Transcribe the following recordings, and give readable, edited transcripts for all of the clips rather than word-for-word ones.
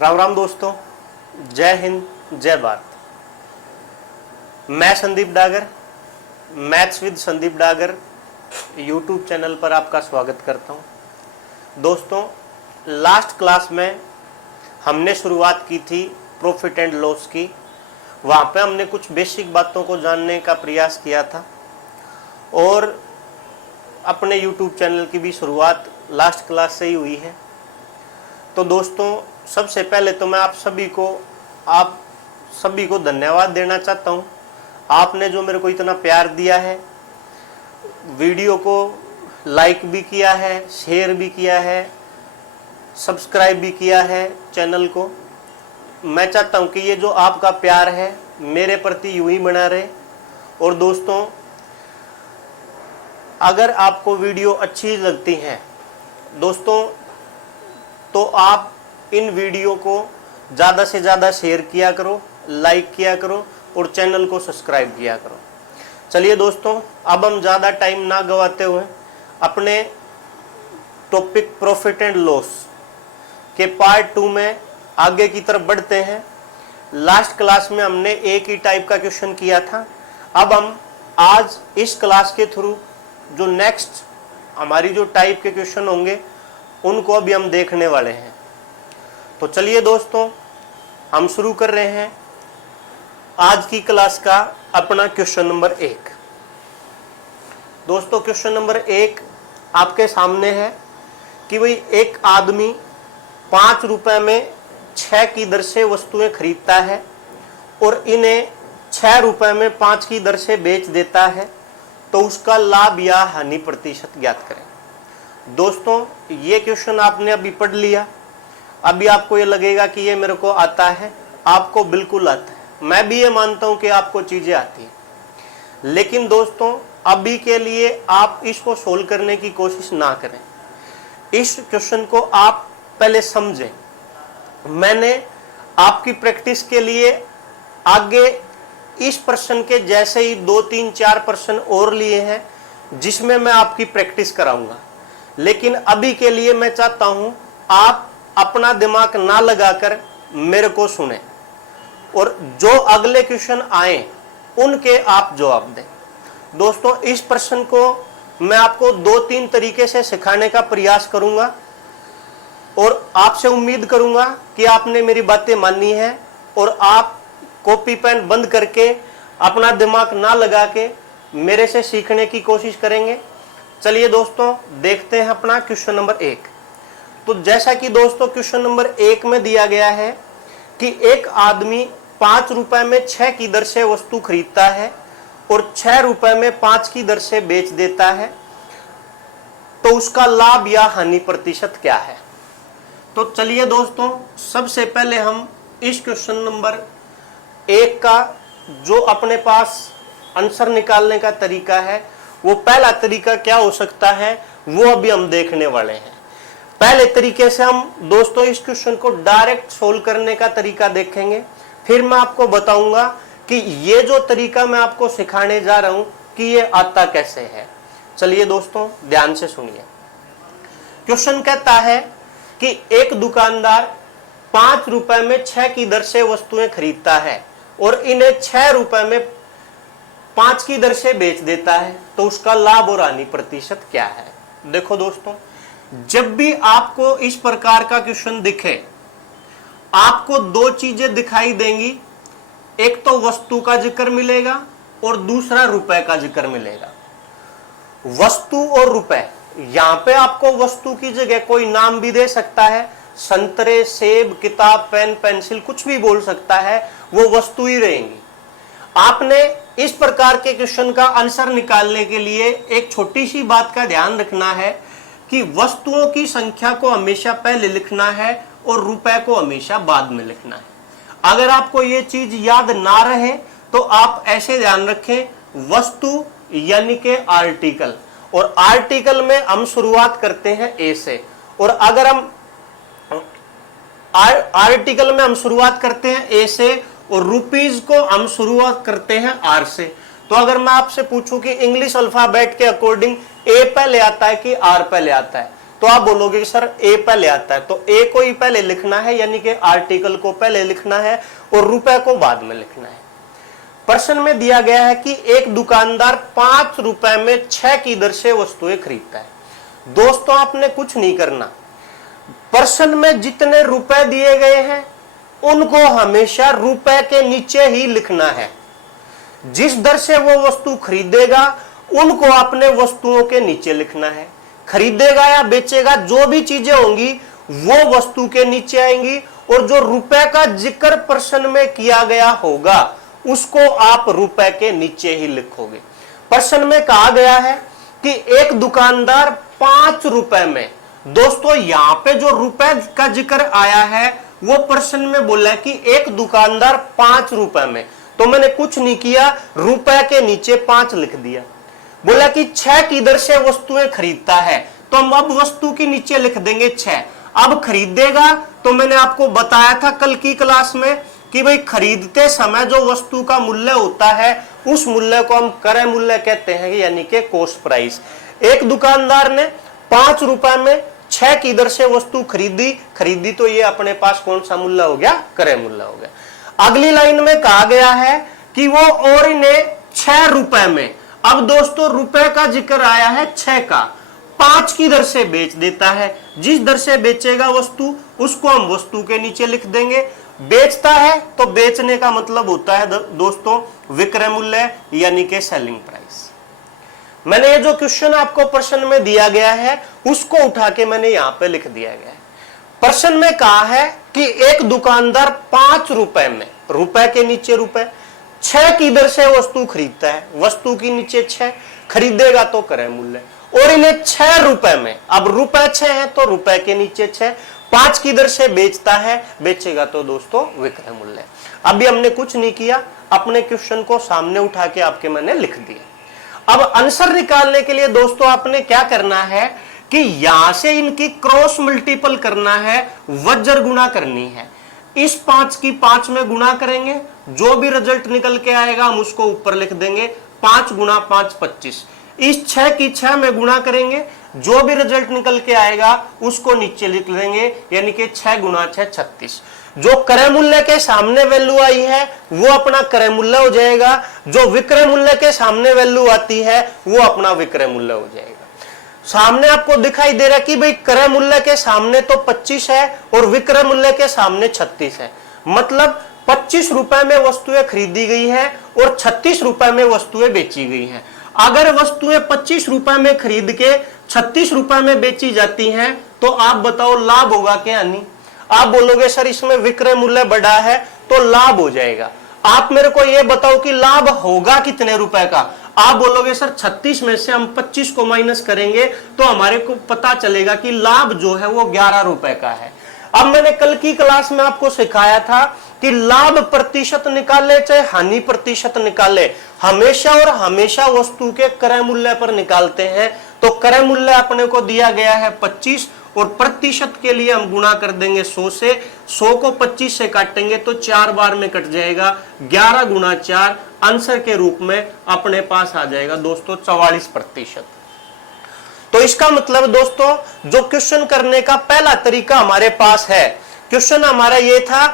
राम राम दोस्तों, जय हिंद, जय भारत। मैं Sandeep Dagar, maths with Sandeep Dagar YouTube channel पर आपका स्वागत करता हूं। दोस्तों, लास्ट क्लास में हमने शुरुआत की थी प्रॉफिट एंड लॉस की। वहाँ पे हमने कुछ बेसिक बातों को जानने का प्रयास किया था और अपने यूट्यूब चैनल की भी शुरुआत लास्ट क्लास से ही हुई है। तो दोस्तों, सबसे पहले तो मैं आप सभी को धन्यवाद देना चाहता हूँ। आपने जो मेरे को इतना प्यार दिया है, वीडियो को लाइक भी किया है, शेयर भी किया है, सब्सक्राइब भी किया है चैनल को। मैं चाहता हूँ कि ये जो आपका प्यार है मेरे प्रति यूं ही बना रहे। और दोस्तों, अगर आपको वीडियो अच्छी लगती है दोस्तों, तो आप इन वीडियो को ज़्यादा से ज़्यादा शेयर किया करो, लाइक किया करो और चैनल को सब्सक्राइब किया करो। चलिए दोस्तों, अब हम ज़्यादा टाइम ना गवाते हुए अपने टॉपिक प्रॉफिट एंड लॉस के पार्ट 2 में आगे की तरफ बढ़ते हैं। लास्ट क्लास में हमने एक ही टाइप का क्वेश्चन किया था। अब हम आज इस क्लास के थ्रू जो नेक्स्ट हमारी जो टाइप के क्वेश्चन होंगे उनको अभी हम देखने वाले हैं। तो चलिए दोस्तों, हम शुरू कर रहे हैं आज की क्लास का अपना क्वेश्चन नंबर 1। दोस्तों, क्वेश्चन नंबर 1 आपके सामने है कि भाई एक आदमी 5 रुपए में 6 की दर से वस्तुएं खरीदता है और इन्हें 6 रुपए में 5 की दर से बेच देता है, तो उसका लाभ या हानि प्रतिशत ज्ञात करें। दोस्तों, ये क्वेश्चन आपने अभी पढ़ लिया। अभी आपको ये लगेगा कि ये मेरे को आता है। आपको बिल्कुल आता है। मैं भी ये मानता हूं कि आपको चीजें आती हैं, लेकिन दोस्तों अभी के लिए आप इसको सोल्व करने की कोशिश ना करें। इस क्वेश्चन को आप पहले समझें। मैंने आपकी प्रैक्टिस के लिए आगे इस प्रश्न के जैसे ही 2, 3, 4 प्रश्न और लिए हैं जिसमें मैं आपकी प्रैक्टिस कराऊंगा। लेकिन अभी के लिए मैं चाहता हूं आप अपना दिमाग ना लगाकर मेरे को सुने और जो अगले क्वेश्चन आए उनके आप जवाब दें। दोस्तों, इस प्रश्न को मैं आपको 2-3 तरीके से सिखाने का प्रयास करूंगा और आपसे उम्मीद करूंगा कि आपने मेरी बातें माननी है और आप कॉपी पेन बंद करके अपना दिमाग ना लगा के मेरे से सीखने की कोशिश करेंगे। चलिए दोस्तों, देखते हैं अपना क्वेश्चन नंबर 1। तो जैसा कि दोस्तों क्वेश्चन नंबर 1 में दिया गया है कि एक आदमी 5 रुपए में 6 की दर से वस्तु खरीदता है और 6 रुपए में 5 की दर से बेच देता है, तो उसका लाभ या हानि प्रतिशत क्या है। तो चलिए दोस्तों, सबसे पहले हम इस क्वेश्चन नंबर 1 का जो अपने पास आंसर निकालने का तरीका है, वो पहला तरीका क्या हो सकता है वो अभी हम देखने वाले हैं। पहले तरीके से हम दोस्तों इस क्वेश्चन को डायरेक्ट सोल्व करने का तरीका देखेंगे, फिर मैं आपको बताऊंगा कि ये जो तरीका मैं आपको सिखाने जा रहा हूं कि ये आता कैसे है। चलिए दोस्तों, ध्यान से सुनिए। क्वेश्चन कहता है कि एक दुकानदार 5 रुपए में 6 की दर से वस्तुएं खरीदता है और इन्हें 6 रुपए में 5 की दर से बेच देता है, तो उसका लाभ और हानि प्रतिशत क्या है। देखो दोस्तों, जब भी आपको इस प्रकार का क्वेश्चन दिखे, आपको 2 चीजें दिखाई देंगी। एक तो वस्तु का जिक्र मिलेगा और दूसरा रुपए का जिक्र मिलेगा। वस्तु और रुपए, यहां पे आपको वस्तु की जगह कोई नाम भी दे सकता है। संतरे, सेब, किताब, पेन, पेंसिल, कुछ भी बोल सकता है, वो वस्तु ही रहेंगी। आपने इस प्रकार के क्वेश्चन का आंसर निकालने के लिए एक छोटी सी बात का ध्यान रखना है कि वस्तुओं की संख्या को हमेशा पहले लिखना है और रुपए को हमेशा बाद में लिखना है। अगर आपको ये चीज याद ना रहे तो आप ऐसे ध्यान रखें, वस्तु यानी कि आर्टिकल, और आर्टिकल में हम शुरुआत करते हैं ए से, और अगर हम आर्टिकल में हम शुरुआत करते हैं ए से और रुपीज को हम शुरुआत करते हैं आर से। तो अगर मैं आपसे पूछूं कि इंग्लिश अल्फाबेट के अकॉर्डिंग ए पहले आता है कि आर पहले आता है, तो आप बोलोगे कि सर ए पहले आता है, तो ए को ही पहले लिखना है, यानी कि आर्टिकल को पहले लिखना है और रुपए को बाद में लिखना है। प्रश्न में दिया गया है कि एक दुकानदार 5 रुपए में 6 की दर से वस्तुएं खरीदता है। दोस्तों आपने कुछ नहीं करना, प्रश्न में जितने रुपए दिए गए हैं उनको हमेशा रुपए के नीचे ही लिखना है। जिस दर से वो वस्तु खरीदेगा उनको अपने वस्तुओं के नीचे लिखना है। खरीदेगा या बेचेगा जो भी चीजें होंगी वो वस्तु के नीचे आएंगी, और जो रुपए का जिक्र प्रश्न में किया गया होगा उसको आप रुपए के नीचे ही लिखोगे। प्रश्न में कहा गया है कि एक दुकानदार 5 रुपए में, दोस्तों यहां पे जो रुपए का जिक्र आया है वो प्रश्न में बोला है कि एक दुकानदार 5 रुपए में, तो मैंने कुछ नहीं किया, रुपए के नीचे 5 लिख दिया। बोला कि 6 की दर से वस्तुएं खरीदता है, तो हम अब वस्तु के नीचे लिख देंगे 6। अब खरीदेगा, तो मैंने आपको बताया था कल की क्लास में कि भाई खरीदते समय जो वस्तु का मूल्य होता है उस मूल्य को हम क्रय मूल्य कहते हैं, यानी कि कॉस्ट प्राइस। एक दुकानदार ने 5 रुपए में 6 की दर से वस्तु खरीदी तो ये अपने पास कौन सा मूल्य हो गया? क्रय मूल्य हो गया। अगली लाइन में कहा गया है कि वो और इन्हें 6 रुपए में, अब दोस्तों रुपए का जिक्र आया है 6 का, 5 की दर से बेच देता है। जिस दर से बेचेगा वस्तु उसको हम वस्तु के नीचे लिख देंगे। बेचता है तो बेचने का मतलब होता है दोस्तों विक्रय मूल्य, यानी कि सेलिंग प्राइस। मैंने ये जो क्वेश्चन आपको प्रश्न में दिया गया है उसको उठा के मैंने यहां पे लिख दिया गया है। प्रश्न में कहा है कि एक दुकानदार 5 रुपए में, रुपए के नीचे रुपए, 6 की दर से वस्तु खरीदता है, वस्तु के नीचे 6, खरीदेगा तो क्रय मूल्य, और इन्हें 6 रुपए में, अब रुपए 6 है तो रुपए के नीचे 6, 5 की दर से बेचता है, बेचेगा तो दोस्तों विक्रय मूल्य। अभी हमने कुछ नहीं किया, अपने क्वेश्चन को सामने उठा के आपके मैंने लिख दिया। अब आंसर निकालने के लिए दोस्तों आपने क्या करना है कि यहां से इनकी क्रॉस मल्टीपल करना है, वज्र गुणा करनी है। इस 5 की 5 में गुणा करेंगे, जो भी रिजल्ट निकल के आएगा हम उसको ऊपर लिख देंगे। 5 गुणा 5 25। इस 6 की 6 में गुणा करेंगे, जो भी रिजल्ट निकल के आएगा उसको नीचे लिख देंगे, यानी कि 6 गुणा 6 36। जो क्रय मूल्य के सामने वैल्यू आई है वो अपना क्रय मूल्य हो जाएगा, जो विक्रय मूल्य के सामने वैल्यू आती है वो अपना विक्रय मूल्य हो जाएगा। सामने आपको दिखाई दे रहा है कि भाई क्रय मूल्य के सामने तो 25 है और विक्रय मूल्य के सामने 36 है, मतलब 25 रुपए में वस्तुएं खरीदी गई है और 36 रुपए में वस्तुएं बेची गई हैं। अगर वस्तुएं 25 रुपए में खरीद के 36 रुपए में बेची जाती हैं तो आप बताओ लाभ होगा क्या हानि? आप बोलोगे सर इसमें विक्रय मूल्य बढ़ा है तो लाभ हो जाएगा। आप मेरे को यह बताओ कि लाभ होगा कितने रुपए का? आप बोलोगे सर 36 में से हम 25 को माइनस करेंगे तो हमारे को पता चलेगा कि लाभ जो है वो 11 रुपए का है। अब मैंने कल की क्लास में आपको सिखाया था कि लाभ प्रतिशत निकाले चाहे हानि प्रतिशत निकाले, हमेशा और हमेशा वस्तु के क्रय मूल्य पर निकालते हैं। तो क्रय मूल्य अपने को दिया गया है 25 और प्रतिशत के लिए हम गुणा कर देंगे 100 से। 100 को 25 से काटेंगे तो 4 बार में कट जाएगा, 11 गुणा 4 आंसर के रूप में अपने पास आ जाएगा दोस्तों 44%। तो इसका मतलब दोस्तों जो क्वेश्चन करने का पहला तरीका हमारे पास है, क्वेश्चन हमारा ये था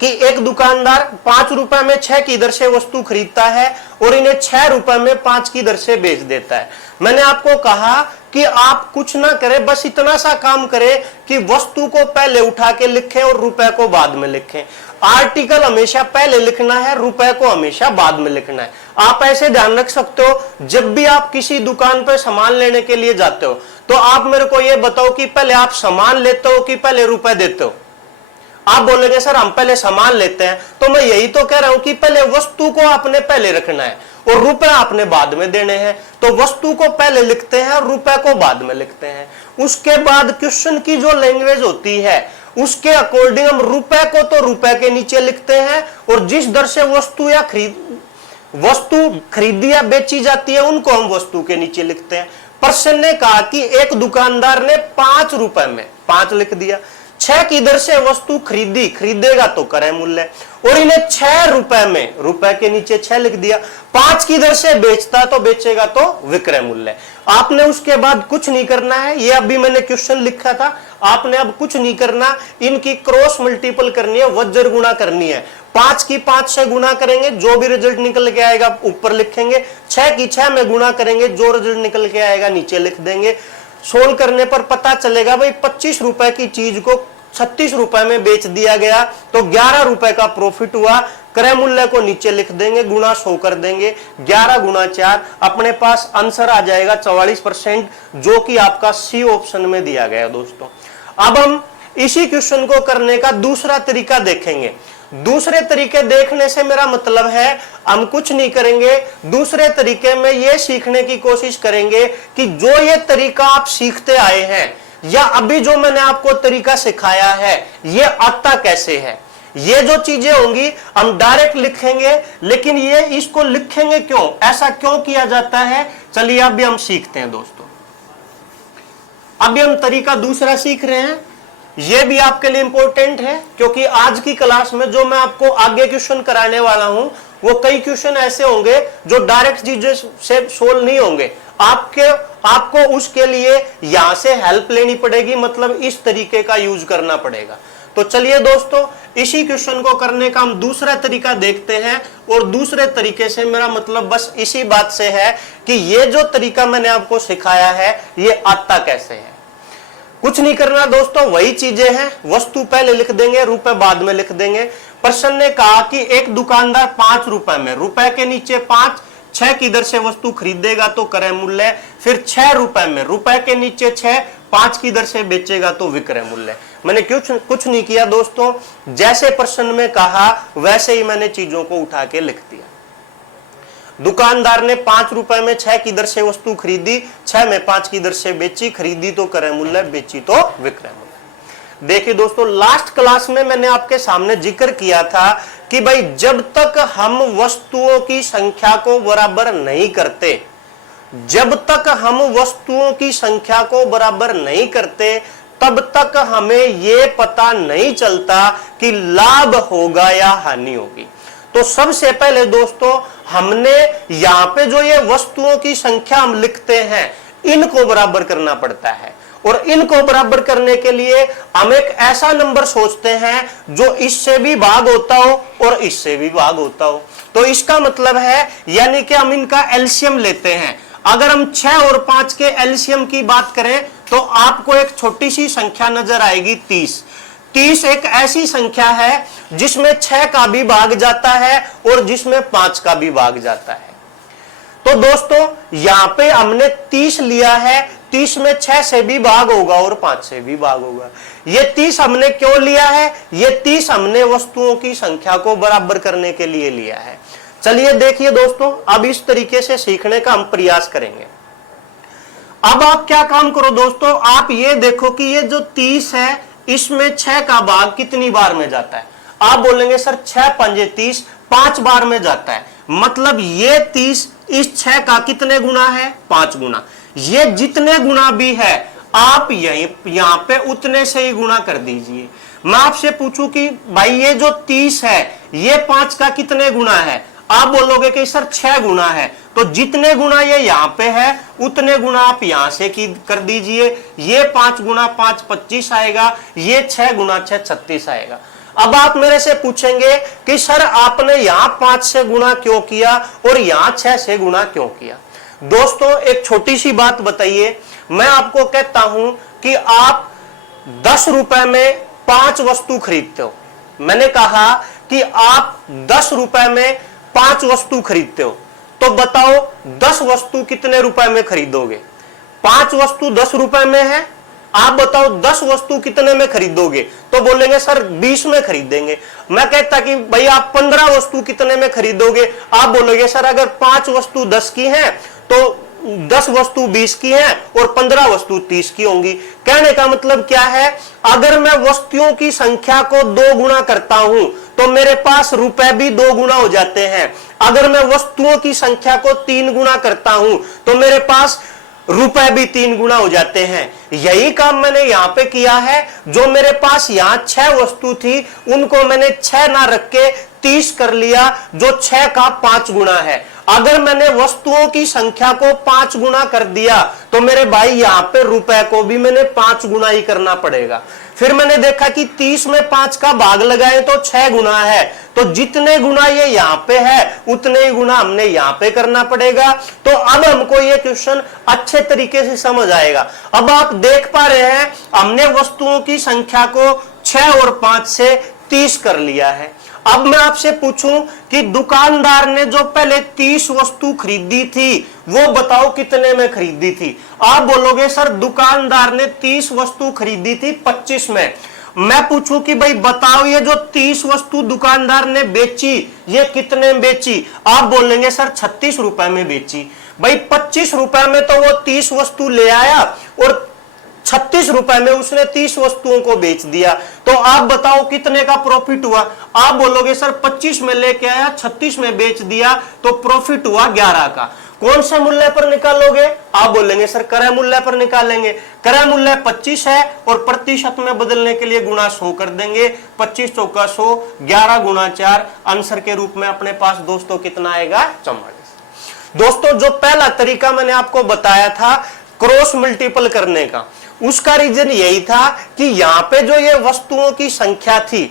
कि एक दुकानदार 5 रुपए में 6 की दर से वस्तु खरीदता है और इन्हें 6 रुपए में 5 की दर से बेच देता है। मैंने आपको कहा कि आप कुछ ना करें, बस इतना सा काम करें कि वस्तु को पहले उठा के लिखें और रुपए को बाद में लिखें। आर्टिकल हमेशा पहले लिखना है, रुपए को हमेशा बाद में लिखना है। आप ऐसे ध्यान रख सकते हो, जब भी आप किसी दुकान पर सामान लेने के लिए जाते हो तो आप मेरे को यह बताओ कि पहले आप सामान लेते हो कि पहले रुपए देते हो? आप बोलेंगे सर हम पहले सामान लेते हैं, तो मैं यही तो कह रहा हूं कि पहले वस्तु को आपने पहले रखना है और रुपए आपने बाद में देने हैं। तो वस्तु को पहले लिखते हैं और रुपए को बाद में लिखते हैं। उसके बाद क्वेश्चन की जो लैंग्वेज होती है उसके अकॉर्डिंग हम रुपए को तो रुपए के नीचे लिखते हैं और जिस दर से वस्तु खरीदी या बेची जाती है उनको हम वस्तु के नीचे लिखते हैं। प्रश्न ने कहा कि एक दुकानदार ने 5 रुपए में 5 लिख दिया, 6 की दर से वस्तु खरीदेगा तो क्रय मूल्य, और इन्हें 6 रुपए में, रुपए के नीचे 6 लिख दिया, 5 की दर से बेचता तो बेचेगा तो विक्रय मूल्य। आपने उसके बाद कुछ नहीं करना है, ये अभी मैंने क्वेश्चन लिखा था, आपने अब कुछ नहीं करना, इनकी क्रॉस मल्टीपल करनी है, वज्र गुणा करनी है। 5 की 5 से गुणा करेंगे, जो भी रिजल्ट निकल के आएगा ऊपर लिखेंगे, 6 की 6 में गुणा करेंगे, जो रिजल्ट निकल के आएगा नीचे लिख देंगे। सोल्व करने पर पता चलेगा भाई 25 रुपए की चीज को 36 रुपए में बेच दिया गया, तो 11 रुपए का प्रॉफिट हुआ। क्रय मूल्य को नीचे लिख देंगे, गुणा 100 कर देंगे, 11 गुणा 4, अपने पास आंसर आ जाएगा 44%, जो कि आपका सी ऑप्शन में दिया गया दोस्तों। अब हम इसी क्वेश्चन को करने का दूसरा तरीका देखेंगे। दूसरे तरीके देखने से मेरा मतलब है हम कुछ नहीं करेंगे, दूसरे तरीके में यह सीखने की कोशिश करेंगे कि जो ये तरीका आप सीखते आए हैं या अभी जो मैंने आपको तरीका सिखाया है ये आता कैसे है। ये जो चीजें होंगी हम डायरेक्ट लिखेंगे, लेकिन ये इसको लिखेंगे क्यों, ऐसा क्यों किया जाता है, चलिए अभी हम सीखते हैं दोस्तों। अभी हम तरीका दूसरा सीख रहे हैं, ये भी आपके लिए इंपॉर्टेंट है, क्योंकि आज की क्लास में जो मैं आपको आगे क्वेश्चन कराने वाला हूं वो कई क्वेश्चन ऐसे होंगे जो डायरेक्ट चीजें से सोल्व नहीं होंगे, आपको उसके लिए यहां से हेल्प लेनी पड़ेगी, मतलब इस तरीके का यूज करना पड़ेगा। तो चलिए दोस्तों, इसी क्वेश्चन को करने का हम दूसरा तरीका देखते हैं, और दूसरे तरीके से मेरा मतलब बस इसी बात से है कि ये जो तरीका मैंने आपको सिखाया है ये आता कैसे है। कुछ नहीं करना दोस्तों, वही चीजें हैं, वस्तु पहले लिख देंगे, रुपए बाद में लिख देंगे। प्रश्न ने कहा कि एक दुकानदार 5 रुपए में, रुपए के नीचे 5, 6 की दर से वस्तु खरीदेगा तो क्रय मूल्य, फिर 6 रुपए में, रुपए के नीचे 6, 5 की दर से बेचेगा तो विक्रय मूल्य। मैंने कुछ नहीं किया दोस्तों, जैसे प्रश्न में कहा वैसे ही मैंने चीजों को उठा के लिख दिया। दुकानदार ने 5 रुपए में 6 की दर से वस्तु खरीदी, 6 में 5 की दर से बेची, खरीदी तो क्रय मूल्य, बेची तो विक्रय मूल्य। देखिए दोस्तों, लास्ट क्लास में मैंने आपके सामने जिक्र किया था कि भाई जब तक हम वस्तुओं की संख्या को बराबर नहीं करते, जब तक हम वस्तुओं की संख्या को बराबर नहीं करते, तब तक हमें यह पता नहीं चलता कि लाभ होगा या हानि होगी। तो सबसे पहले दोस्तों हमने यहां पे जो ये वस्तुओं की संख्या हम लिखते हैं इनको बराबर करना पड़ता है, और इनको बराबर करने के लिए हम एक ऐसा नंबर सोचते हैं जो इससे भी भाग होता हो और इससे भी भाग होता हो। तो इसका मतलब है यानी कि हम इनका एलसीएम लेते हैं। अगर हम 6 और 5 के एलसीएम की बात करें तो आपको एक छोटी सी संख्या नजर आएगी 30। 30 एक ऐसी संख्या है जिसमें 6 का भी भाग जाता है और जिसमें 5 का भी भाग जाता है। तो दोस्तों यहां पे हमने 30 लिया है, 30 में 6 से भी भाग होगा और 5 से भी भाग होगा। ये 30 हमने क्यों लिया है, ये 30 हमने वस्तुओं की संख्या को बराबर करने के लिए लिया है। चलिए देखिए दोस्तों, अब इस तरीके से सीखने का हम प्रयास करेंगे। अब आप क्या काम करो दोस्तों, आप ये देखो कि ये जो 30 है इसमें 6 का भाग कितनी बार में जाता है। आप बोलेंगे सर 6 पंजे 30, 5 बार में जाता है, मतलब ये 30 इस 6 का कितने गुना है, 5 गुना। ये जितने गुना भी है आप यहां पे उतने से ही गुना कर दीजिए। मैं आपसे पूछूं कि भाई ये जो 30 है ये 5 का कितने गुना है, आप बोलोगे कि सर 6 गुना है, तो जितने गुना ये यहां पे है उतने गुना आप यहां से कर दीजिए। ये 5 गुना 5 25 आएगा, ये 6 गुना 6 36 आएगा। अब आप मेरे से पूछेंगे कि सर आपने यहां 5 से गुना क्यों किया और यहां 6 से गुना क्यों किया। दोस्तों एक छोटी सी बात बताइए, मैं आपको कहता हूं कि आप 10 रुपए में 5 वस्तु खरीदते हो। मैंने कहा कि आप 10 रुपए में 5 वस्तु खरीदते हो, तो बताओ 10 वस्तु कितने रुपए में खरीदोगे। 5 वस्तु 10 रुपए में है, आप बताओ 10 वस्तु कितने में खरीदोगे, तो बोलेंगे सर 20 में खरीदेंगे। मैं कहता कि भाई आप 15 वस्तु कितने में खरीदोगे, आप बोलोगे सर अगर 5 वस्तु 10 की है तो 10 वस्तु 20 की है और 15 वस्तु 30 की होंगी। कहने का मतलब क्या है, अगर मैं वस्तुओं की संख्या को 2 गुना करता हूं तो मेरे पास रुपए भी 2 गुना हो जाते हैं। अगर मैं वस्तुओं की संख्या को 3 गुना करता हूं तो मेरे पास रुपए भी 3 गुना हो जाते हैं। यही काम मैंने यहां पे किया है। जो मेरे पास यहां 6 वस्तु थी उनको मैंने 6 ना रख के 30 कर लिया, जो 6 का 5 गुना है। अगर मैंने वस्तुओं की संख्या को 5 गुना कर दिया तो मेरे भाई यहां पे रुपए को भी मैंने 5 गुना ही करना पड़ेगा। फिर मैंने देखा कि 30 में 5 का भाग लगाए तो 6 गुना है, तो जितने गुना ये यहां पे है उतने ही गुना हमने यहां पे करना पड़ेगा। तो अब हमको ये क्वेश्चन अच्छे तरीके से समझ आएगा। अब आप देख पा रहे हैं हमने वस्तुओं की संख्या को 6 और 5 से 30 कर लिया है। अब मैं आपसे पूछूं कि दुकानदार ने जो पहले 30 वस्तु खरीदी थी वो बताओ कितने में खरीदी थी। आप बोलोगे सर दुकानदार ने 30 वस्तु खरीदी थी 25 में। मैं पूछूं कि भाई बताओ ये जो 30 वस्तु दुकानदार ने बेची ये कितने में बेची। आप बोलेंगे सर 36 रुपए में बेची। भाई 25 रुपए में तो वो 30 वस्तु ले आया और 36 रुपए में उसने 30 वस्तुओं को बेच दिया। तो आप बताओ कितने का प्रॉफिट हुआ। आप बोलोगे सर 25 में लेके आया 36 में बेच दिया तो प्रॉफिट हुआ 11 का। कौन से मूल्य पर निकालोगे। आप बोलेंगे सर क्रय मूल्य पर निकालेंगे। क्रय मूल्य 25 है और प्रतिशत में बदलने के लिए गुणा 100 कर देंगे। 25 चौका 100, 11 गुणा 4 आंसर के रूप में अपने पास दोस्तों कितना आएगा 44। दोस्तों जो पहला तरीका मैंने आपको बताया था क्रॉस मल्टीपल करने का, उसका रीजन यही था कि यहां पे जो ये वस्तुओं की संख्या थी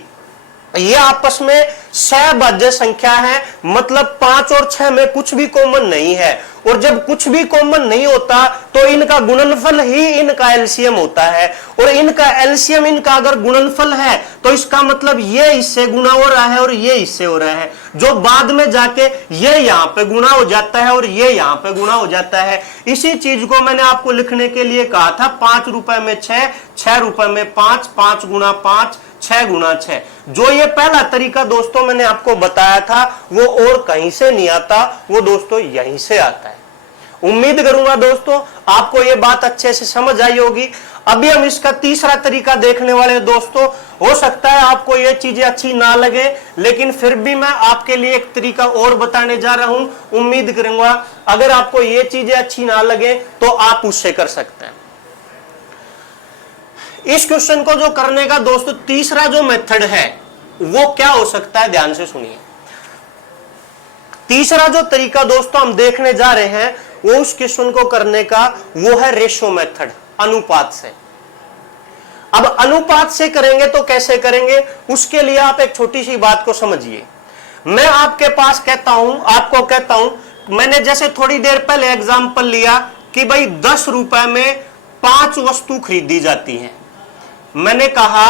ये आपस में सहभाज्य संख्या है, मतलब 5 और 6 में कुछ भी कॉमन नहीं है। और जब कुछ भी कॉमन नहीं होता तो इनका गुणनफल ही इनका एलसीएम होता है, और इनका एलसीएम इनका अगर गुणनफल है तो इसका मतलब ये इससे गुणा हो रहा है और ये इससे हो रहा है, जो बाद में जाके ये यहां पे गुणा हो जाता है और ये यहां पे गुणा हो जाता है। इसी चीज को मैंने आपको लिखने के लिए कहा था 5 रुपए में 6, 6 रुपए में 5, 5 गुना 5, 6 गुना 6। जो ये पहला तरीका दोस्तों मैंने आपको बताया था वो और कहीं से नहीं आता, वो दोस्तों यहीं से आता है। उम्मीद करूंगा दोस्तों आपको ये बात अच्छे से समझ आई होगी। अभी हम इसका तीसरा तरीका देखने वाले दोस्तों। हो सकता है आपको ये चीजें अच्छी ना लगे, लेकिन फिर भी मैं आपके लिए एक तरीका और बताने जा रहा हूं। उम्मीद करूंगा अगर आपको ये चीजें अच्छी ना लगे तो आप उससे कर सकते हैं। इस क्वेश्चन को जो करने का दोस्तों तीसरा जो मेथड है वो क्या हो सकता है, ध्यान से सुनिए। तीसरा जो तरीका दोस्तों हम देखने जा रहे हैं वो उस क्वेश्चन को करने का वो है रेशो मेथड, अनुपात से। अब अनुपात से करेंगे तो कैसे करेंगे, उसके लिए आप एक छोटी सी बात को समझिए। मैं आपके पास कहता हूं, आपको कहता हूं, मैंने जैसे थोड़ी देर पहले एग्जांपल लिया कि भाई 10 रुपए में 5 वस्तु खरीदी जाती हैं। मैंने कहा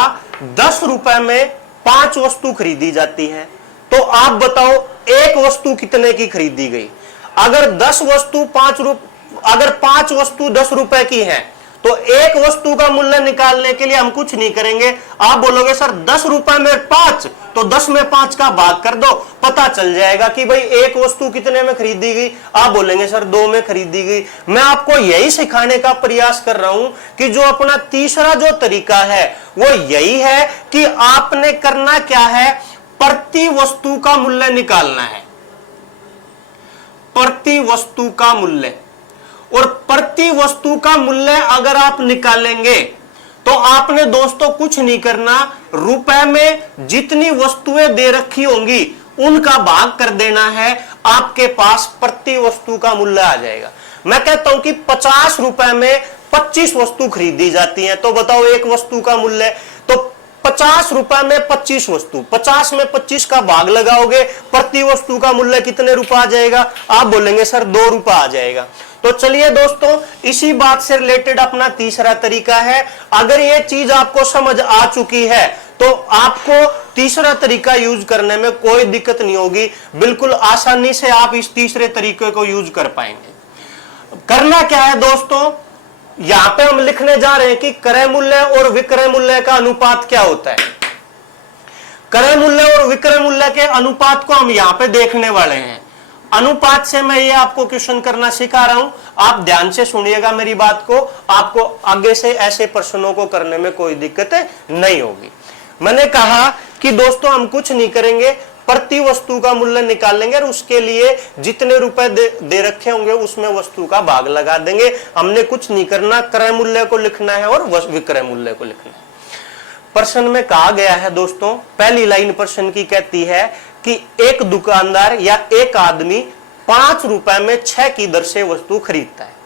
10 रुपए में 5 वस्तु खरीदी जाती हैं, तो आप बताओ एक वस्तु कितने की खरीदी गई। अगर 10 वस्तु 5 वस्तु 10 रुपए की है तो एक वस्तु का मूल्य निकालने के लिए हम कुछ नहीं करेंगे। आप बोलोगे सर 10 रुपए में 5, तो 10 में 5 का भाग कर दो, पता चल जाएगा कि भाई एक वस्तु कितने में खरीदी गई। आप बोलेंगे सर 2 में खरीदी गई। मैं आपको यही सिखाने का प्रयास कर रहा हूं कि जो अपना तीसरा जो तरीका है वो यही है कि आपने करना क्या है, प्रति वस्तु का मूल्य निकालना है। प्रति वस्तु का मूल्य, और प्रति वस्तु का मूल्य अगर आप निकालेंगे तो आपने दोस्तों कुछ नहीं करना, रुपए में जितनी वस्तुएं दे रखी होंगी उनका भाग कर देना है, आपके पास प्रति वस्तु का मूल्य आ जाएगा। मैं कहता हूं कि 50 रुपए में 25 वस्तु खरीदी जाती हैं, तो बताओ एक वस्तु का मूल्य, तो 50 रुपए में 25 वस्तु, 50 में 25 का भाग लगाओगे, प्रति वस्तु का मूल्य कितने रुपए आ जाएगा। आप बोलेंगे सर 2 रुपए आ जाएगा। तो चलिए दोस्तों इसी बात से रिलेटेड अपना तीसरा तरीका है। अगर ये चीज आपको समझ आ चुकी है तो आपको तीसरा तरीका यूज करने में कोई दिक्कत नहीं होगी, बिल्कुल आसानी से आप इस तीसरे तरीके को यूज कर पाएंगे। करना क्या है दोस्तों, यहां पे हम लिखने जा रहे हैं कि क्रय मूल्य और विक्रय मूल्य का अनुपात क्या होता है। क्रय मूल्य और विक्रय मूल्य के अनुपात को हम यहां पे देखने वाले हैं। अनुपात से मैं ये आपको क्वेश्चन करना सिखा रहा हूं, आप ध्यान से सुनिएगा मेरी बात को, आपको आगे से ऐसे प्रश्नों को करने में कोई दिक्कत नहीं होगी। मैंने कहा कि दोस्तों हम कुछ नहीं करेंगे, प्रति वस्तु का मूल्य निकालेंगे और उसके लिए जितने रुपए दे रखे होंगे उसमें वस्तु का भाग लगा देंगे। हमने कुछ नहीं करना, क्रय मूल्य को लिखना है और विक्रय मूल्य को लिखना है। प्रश्न में कहा गया है दोस्तों, पहली लाइन प्रश्न की कहती है कि एक दुकानदार या एक आदमी 5 रुपए में 6 की दर से वस्तु खरीदता है।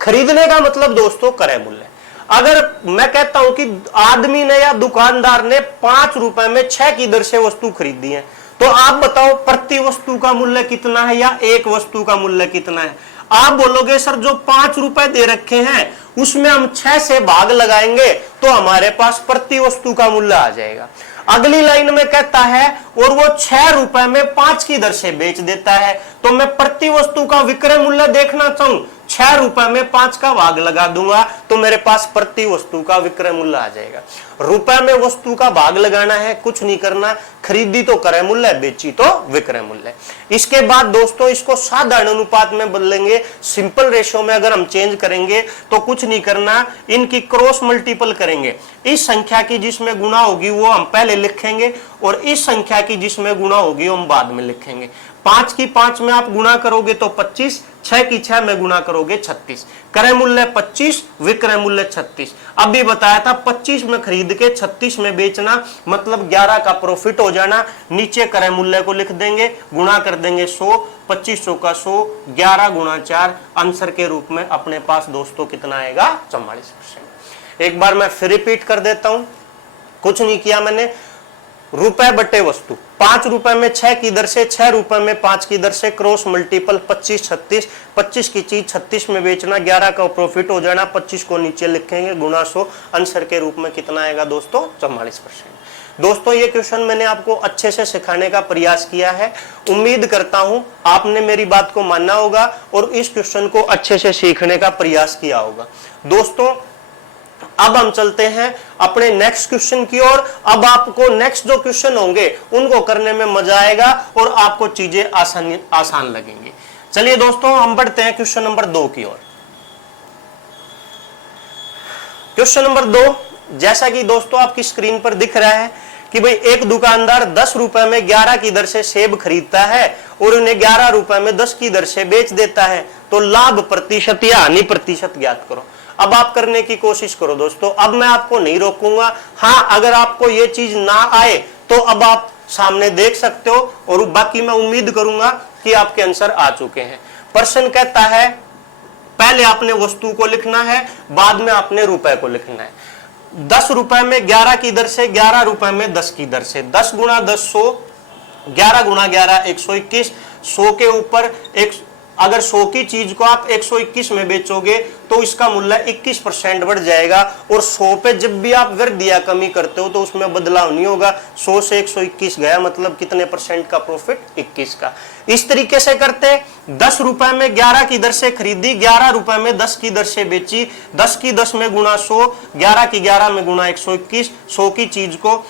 खरीदने का मतलब दोस्तों क्रय मूल्य। अगर मैं कहता हूं कि आदमी ने या दुकानदार ने 5 रुपए में 6 की दर से वस्तु खरीदी है, तो आप बताओ प्रति वस्तु का मूल्य कितना है या एक वस्तु का मूल्य कितना है। आप बोलोगे सर जो 5 रुपए दे रखे हैं उसमें हम 6 से भाग लगाएंगे तो हमारे पास प्रति वस्तु का मूल्य आ जाएगा। अगली लाइन में कहता है और वो 6 रुपए में 5 की दर से बेच देता है, तो मैं प्रति वस्तु का विक्रय मूल्य देखना चाहूं 6 रुपए में 5 का भाग लगा दूंगा तो मेरे पास प्रति वस्तु का विक्रय मूल्य आ जाएगा। रुपए में वस्तु का भाग लगाना है, कुछ नहीं करना, खरीदी तो क्रय मूल्य, बेची तो विक्रय मूल्य। इसके बाद दोस्तों इसको साधारण अनुपात में बदलेंगे, सिंपल रेशियो में अगर हम चेंज करेंगे तो कुछ नहीं करना, इनकी क्रॉस मल्टीपल करेंगे। इस संख्या की जिसमें गुणा होगी वो हम पहले लिखेंगे और इस संख्या की जिसमें गुणा होगी वो हम बाद में लिखेंगे। 5 की 5 में आप गुणा करोगे तो 25, 6 की 6 में गुणा करोगे 36। क्रय मूल्य 25, विक्रय मूल्य 36। अभी बताया था 25 में खरीद के 36 में बेचना, मतलब 11 का प्रॉफिट हो जाना। नीचे क्रय मूल्य को लिख देंगे, गुणा कर देंगे 100, 2500 का 100, 11 गुणा 4, आंसर के रूप में अपने पास दोस्तों कितना आएगा 44%। एक बार मैं फिर रिपीट कर देता हूं, कुछ नहीं किया मैंने, रुपए बटे वस्तु, 5 रुपए में 6 की दर से, 6 रुपए में 5 की दर से, क्रॉस मल्टीपल 25, 36, 25 की चीज 36 में बेचना, 11 का प्रॉफिट हो जाना, 25 को नीचे लिखेंगे, गुणा 100, आंसर के रूप में कितना आएगा दोस्तों 44%। दोस्तों ये क्वेश्चन मैंने आपको अच्छे से सिखाने का प्रयास किया है, उम्मीद करता हूं आपने मेरी बात को मानना होगा और इस क्वेश्चन को अच्छे से सीखने का प्रयास किया होगा। दोस्तों अब हम चलते हैं अपने नेक्स्ट क्वेश्चन की ओर। अब आपको नेक्स्ट जो क्वेश्चन होंगे उनको करने में मजा आएगा और आपको चीजें आसान लगेंगी। चलिए दोस्तों हम बढ़ते हैं क्वेश्चन नंबर 2 की ओर। क्वेश्चन नंबर 2, जैसा कि दोस्तों आपकी स्क्रीन पर दिख रहा है कि भाई एक दुकानदार 10 रुपए में 11 की दर से सेब खरीदता है और उन्हें 11 रुपए में 10 की दर से बेच देता है, तो लाभ प्रतिशत या हानि प्रतिशत ज्ञात करो। अब आप करने की कोशिश करो दोस्तों, अब मैं आपको नहीं रोकूंगा। हाँ अगर आपको ये चीज ना आए तो अब आप सामने देख सकते हो और बाकी मैं उम्मीद करूंगा कि आपके आंसर आ चुके हैं। प्रश्न कहता है पहले आपने वस्तु को लिखना है, बाद में आपने रुपए को लिखना है। 10 रुपए में 11 की दर से, 11 रुपए में 10 की दर से, 10 गुणा 10 100, 11 गुणा 11 121, 100 के ऊपर एक, अगर 100 की चीज को आप 121 में बेचोगे तो इसका मूल्य 21% बढ़ जाएगा और 100 पे जब भी आप वृद्धि या कमी करते हो तो उसमें बदलाव नहीं होगा। 100 से 121 गया, मतलब कितने परसेंट का प्रॉफिट, 21 का। इस तरीके से करते 10 रुपए में 11 की दर से खरीदी, 11 रुपए में 10 की दर से बेची, 10 की 10 में गुणा 100, 11 की 11 में गुणा 121, 100 की चीज को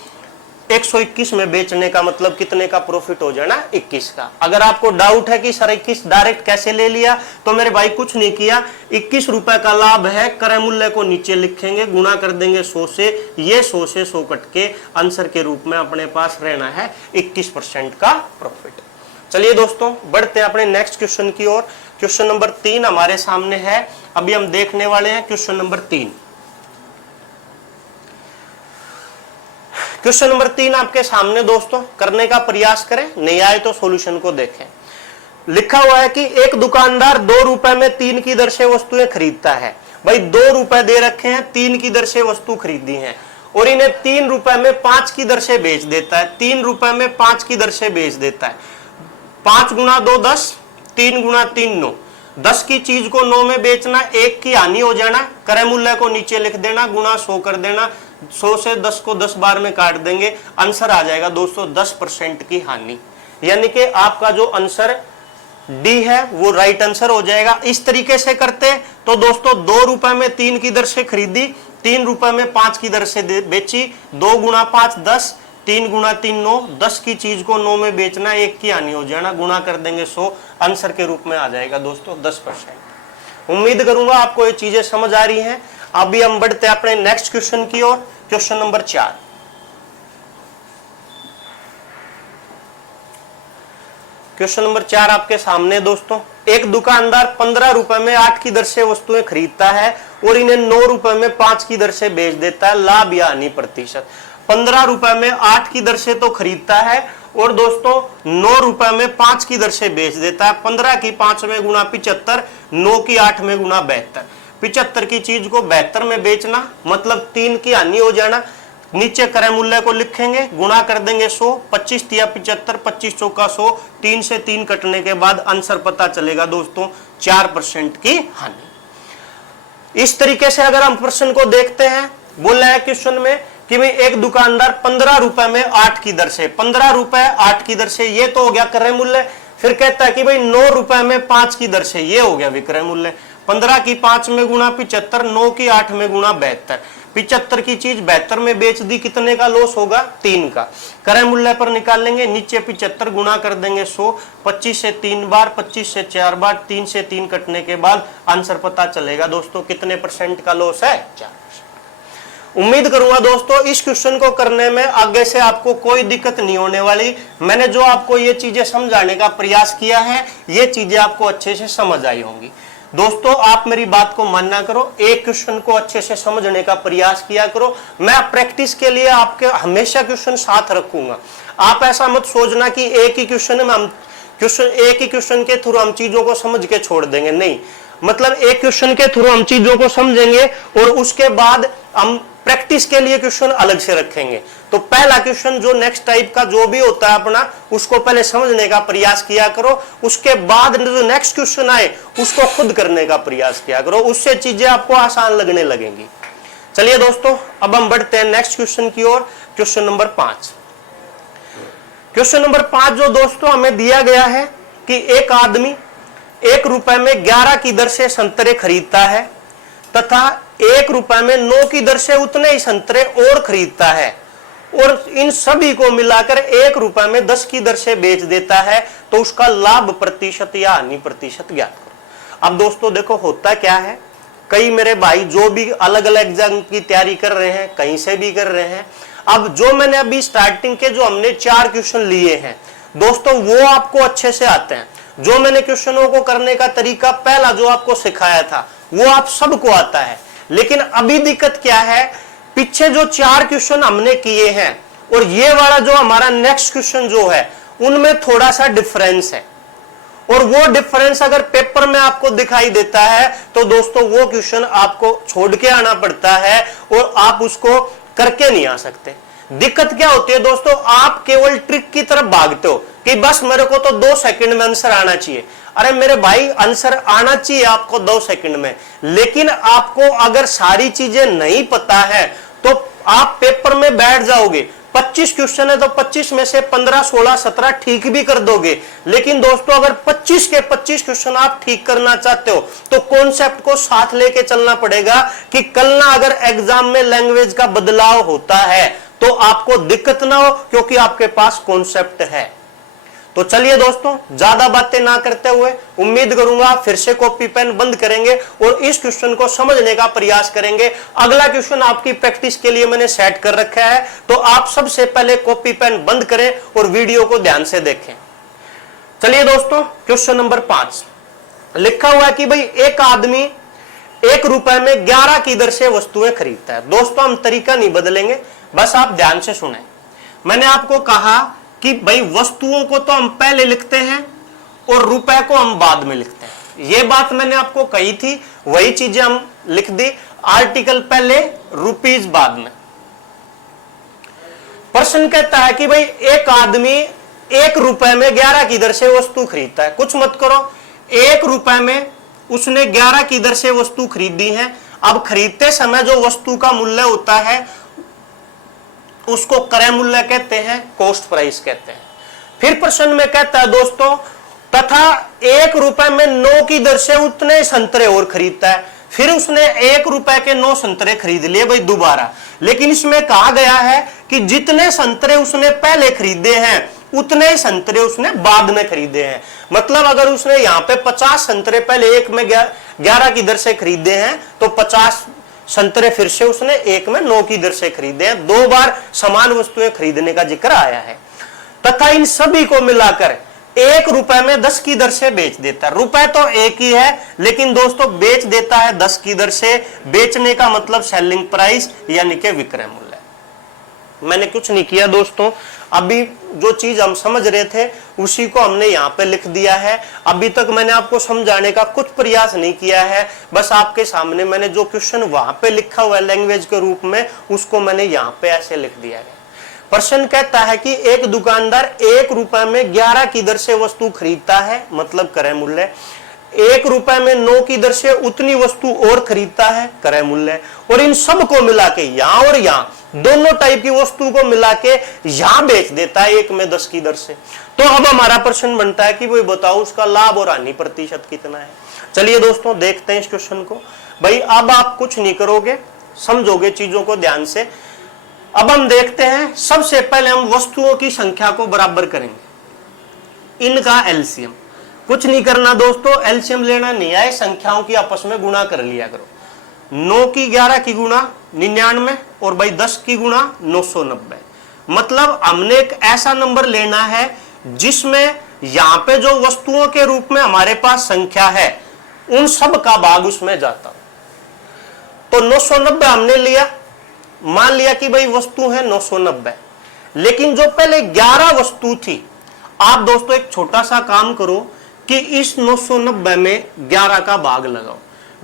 121 में बेचने का मतलब कितने का प्रॉफिट हो जाना, 21 का। अगर आपको डाउट है कि सर 21 डायरेक्ट कैसे ले लिया, तो मेरे भाई कुछ नहीं किया, 21 रुपए का लाभ है, क्रय मूल्य को नीचे लिखेंगे, गुणा कर देंगे 100 से, ये 100 से 100 कट के आंसर के रूप में अपने पास रहना है 21% का प्रॉफिट। चलिए दोस्तों बढ़ते हैं अपने नेक्स्ट क्वेश्चन की ओर। क्वेश्चन नंबर 3 हमारे सामने है, अभी हम देखने वाले हैं क्वेश्चन नंबर 3। क्वेश्चन नंबर 3 आपके सामने दोस्तों, करने का प्रयास करें, नहीं आए तो सॉल्यूशन को देखें। लिखा हुआ है कि एक दुकानदार 2 रुपए में 3 की दर से वस्तुएं खरीदता है। भाई 2 रुपए दे रखे हैं, 3 की दर से वस्तु खरीदी है और इन्हें 3 रुपए में 5 की दर से बेच देता है। 3 रुपए में 5 की दर से बेच देता है। 5 गुणा 2 10, 3 गुणा 3 9, 10 की चीज को 9 में बेचना, 1 की हानि हो जाना, क्रय मूल्य को नीचे लिख देना, गुणा 100 कर देना, 100 से 10 को 10 बार में काट देंगे, आंसर आ जाएगा दोस्तों 10% की हानि। यानी कि आपका जो आंसर डी है वो राइट आंसर हो जाएगा। इस तरीके से करते तो दोस्तों 2 रुपए में 3 की दर से खरीदी, 3 रुपए में 5 की दर से बेची, 2 गुणा 5 10, 3 गुणा 3 9, 10 की चीज को 9 में बेचना, 1 की हानि हो जाना, गुणा कर देंगे 100, आंसर के रूप में आ जाएगा दोस्तों 10%। उम्मीद करूंगा आपको ये चीजें समझ आ रही हैं। अभी हम बढ़ते हैं अपने नेक्स्ट क्वेश्चन की ओर। Question number 4। क्वेश्चन नंबर 4 आपके सामने दोस्तों। एक दुकानदार 15 रुपए में 8 की दर से वस्तुएं खरीदता है और इन्हें 9 रुपए में 5 की दर से बेच देता है, लाभ या हानि प्रतिशत। 15 रुपए में 8 की दर से तो खरीदता है और दोस्तों 9 रुपए में 5 की दर से बेच देता है। 15 की 5 में गुणा 75, 9 की 8 में गुणा 72। 75 की चीज को 72 में बेचना मतलब 3 की हानि हो जाना। नीचे क्रय मूल्य को लिखेंगे, गुणा कर देंगे 100, 25 तिया 75, 25 चौका 100, 3 से 3 कटने के बाद आंसर पता चलेगा दोस्तों 4% की हानि। इस तरीके से अगर हम प्रश्न को देखते हैं, बोला है क्वेश्चन में कि भाई एक दुकानदार 15 रुपए में 8 की दर से, 15 रुपए 8 की दर से, ये तो हो गया क्रय मूल्य। फिर कहता है कि भाई 9 रुपए में 5 की दर से, ये हो गया विक्रय मूल्य। 15 की 5 में गुणा 75, 9 की 8 में गुणा 72। 75 की चीज 72 में बेच दी, कितने का लॉस होगा? 3 का। क्रय मूल्य पर निकालेंगे, नीचे 75 गुणा कर देंगे 100, 25 से 3 बार, 25 से 4 बार, 3 से 3 कटने के बाद आंसर पता चलेगा दोस्तों कितने % का लॉस है? 4%। उम्मीद करूंगा दोस्तों इस क्वेश्चन को करने में आगे से आपको कोई दिक्कत नहीं होने वाली। मैंने जो आपको ये चीजें समझाने का प्रयास किया है, ये चीजें आपको अच्छे से समझ आई होंगी। दोस्तों आप मेरी बात को मानना करो, एक क्वेश्चन को अच्छे से समझने का प्रयास किया करो। मैं प्रैक्टिस के लिए आपके हमेशा क्वेश्चन साथ रखूंगा। आप ऐसा मत सोचना कि एक ही क्वेश्चन में हम एक ही क्वेश्चन के थ्रू हम चीजों को समझ के छोड़ देंगे, नहीं। मतलब एक क्वेश्चन के थ्रू हम चीजों को समझेंगे और उसके बाद हम प्रैक्टिस के लिए क्वेश्चन अलग से रखेंगे। तो पहला क्वेश्चन जो नेक्स्ट टाइप का जो भी होता है अपना, उसको पहले समझने का प्रयास किया करो। उसके बाद जो नेक्स्ट क्वेश्चन आए उसको खुद करने का प्रयास किया करो, उससे चीजें आपको आसान लगने लगेंगी। चलिए दोस्तों अब हम बढ़ते हैं नेक्स्ट क्वेश्चन की ओर। Question number 5। क्वेश्चन नंबर 5 जो दोस्तों हमें दिया गया है कि एक आदमी 1 रुपए में 11 की दर से संतरे खरीदता है तथा 1 रुपए में 9 की दर से उतने ही संतरे और खरीदता है और इन सभी को मिलाकर 1 रुपए में 10 की दर से बेच देता है, तो उसका लाभ प्रतिशत या हानि प्रतिशत ज्ञात करो। अब दोस्तों देखो होता क्या है, कई मेरे भाई जो भी अलग अलग एग्जाम की तैयारी कर रहे हैं, कहीं से भी कर रहे हैं। अब जो मैंने अभी स्टार्टिंग के जो हमने 4 क्वेश्चन लिए हैं दोस्तों, वो आपको अच्छे से आते हैं। जो मैंने क्वेश्चनों को करने का तरीका पहला जो आपको सिखाया था वो आप सबको आता है। लेकिन अभी दिक्कत क्या है, पीछे जो 4 क्वेश्चन हमने किए हैं और ये वाला जो हमारा नेक्स्ट क्वेश्चन जो है उनमें थोड़ा सा डिफरेंस है, और वो डिफरेंस अगर पेपर में आपको दिखाई देता है तो दोस्तों वो क्वेश्चन आपको छोड़ के आना पड़ता है और आप उसको करके नहीं आ सकते। दिक्कत क्या होती है दोस्तों, आप केवल ट्रिक की तरफ भागते हो कि बस मेरे को तो 2 सेकंड में आंसर आना चाहिए। अरे मेरे भाई आंसर आना चाहिए आपको 2 सेकंड में, लेकिन आपको अगर सारी चीजें नहीं पता है तो आप पेपर में बैठ जाओगे। 25 क्वेश्चन है तो 25 में से 15, 16, 17 ठीक भी कर दोगे, लेकिन दोस्तों अगर 25 के 25 क्वेश्चन आप ठीक करना चाहते हो तो कॉन्सेप्ट को साथ लेके चलना पड़ेगा कि कल ना अगर एग्जाम में लैंग्वेज का बदलाव होता है तो आपको दिक्कत ना हो, क्योंकि आपके पास कॉन्सेप्ट है। तो चलिए दोस्तों ज्यादा बातें ना करते हुए उम्मीद करूंगा आप फिर से कॉपी पेन बंद करेंगे और इस क्वेश्चन को समझने का प्रयास करेंगे। अगला क्वेश्चन आपकी प्रैक्टिस के लिए मैंने सेट कर रखा है, तो आप सबसे पहले कॉपी पेन बंद करें और वीडियो को ध्यान से देखें। चलिए दोस्तों क्वेश्चन नंबर 5 लिखा हुआ है कि भाई एक आदमी 1 रुपए में 11 की दर से वस्तुएं खरीदता है। दोस्तों हम तरीका नहीं बदलेंगे, बस आप ध्यान से सुने। मैंने आपको कहा कि भाई वस्तुओं को तो हम पहले लिखते हैं और रुपए को हम बाद में लिखते हैं। ये बात मैंने आपको कही थी, वही चीजें हम लिख दी। आर्टिकल पहले, रुपीज बाद में। प्रश्न कहता है कि भाई एक आदमी 1 रुपए में 11 की दर से वस्तु खरीदता है। कुछ मत करो, 1 रुपए में उसने 11 की दर से वस्तु खरीदी है। अब खरीदते समय जो वस्तु का मूल्य होता है उसको क्रय मूल्य कहते हैं, कॉस्ट प्राइस कहते हैं। फिर प्रश्न में कहता है दोस्तों तथा 1 रुपए में 9 की दर से उतने संतरे और खरीदता है। फिर उसने 1 रुपए के 9 संतरे खरीद लिए भाई दोबारा, लेकिन इसमें कहा गया है कि जितने संतरे उसने पहले खरीदे हैं उतने ही संतरे उसने बाद में खरीदे हैं। मतलब अगर उसने यहाँ पे 50 संतरे पहले 1 में 11 की दर से खरीदे हैं तो 50 संतरे फिर से उसने 1 में 9 की दर से खरीदे हैं। 2 बार समान वस्तुएं खरीदने का जिक्र आया है। तथा इन सभी को मिलाकर 1 रुपए में 10 की दर से बेच देता है। रुपए तो एक ही है, लेकिन दोस्तों बेच देता है 10 की दर से। बेचने का मतलब सेलिंग प्राइस यानी कि विक्रय मूल्य। मैंने कुछ नहीं किया दोस्तों, अभी जो चीज हम समझ रहे थे उसी को हमने यहाँ पे लिख दिया है। अभी तक मैंने आपको समझाने का कुछ प्रयास नहीं किया है, बस आपके सामने मैंने जो क्वेश्चन वहां पे लिखा हुआ है लैंग्वेज के रूप में, उसको मैंने यहाँ पे ऐसे लिख दिया है। प्रश्न कहता है कि एक दुकानदार 1 रुपए में 11 की दर से वस्तु खरीदता है, मतलब क्रय मूल्य। 1 रुपए में 9 की दर से उतनी वस्तु और खरीदता है, क्रय मूल्य। और इन सब को मिला के यहां और यहां दोनों टाइप की वस्तु को मिला के यहां बेच देता है 1 में 10 की दर से। तो अब हमारा प्रश्न बनता है कि वो बताओ उसका लाभ और हानि प्रतिशत कितना है। चलिए दोस्तों देखते हैं इस क्वेश्चन को। भाई अब आप कुछ नहीं करोगे, समझोगे चीजों को ध्यान से। अब हम देखते हैं, सबसे पहले हम वस्तुओं की संख्या को बराबर करेंगे, इनका एलसीएम। कुछ नहीं करना दोस्तों, एलसीएम लेना नहीं आए, संख्याओं की आपस में गुणा कर लिया करो। 9 की 11 की गुणा 99 और भाई 10 की गुणा 990। मतलब हमने एक ऐसा नंबर लेना है जिसमें यहां पे जो वस्तुओं के रूप में हमारे पास संख्या है उन सब का भाग उसमें जाता। तो 990 हमने लिया, मान लिया कि भाई वस्तु है 990, लेकिन जो पहले 11 वस्तु थी, आप दोस्तों एक छोटा सा काम करो कि इस 990 में 11 का भाग लगाओ।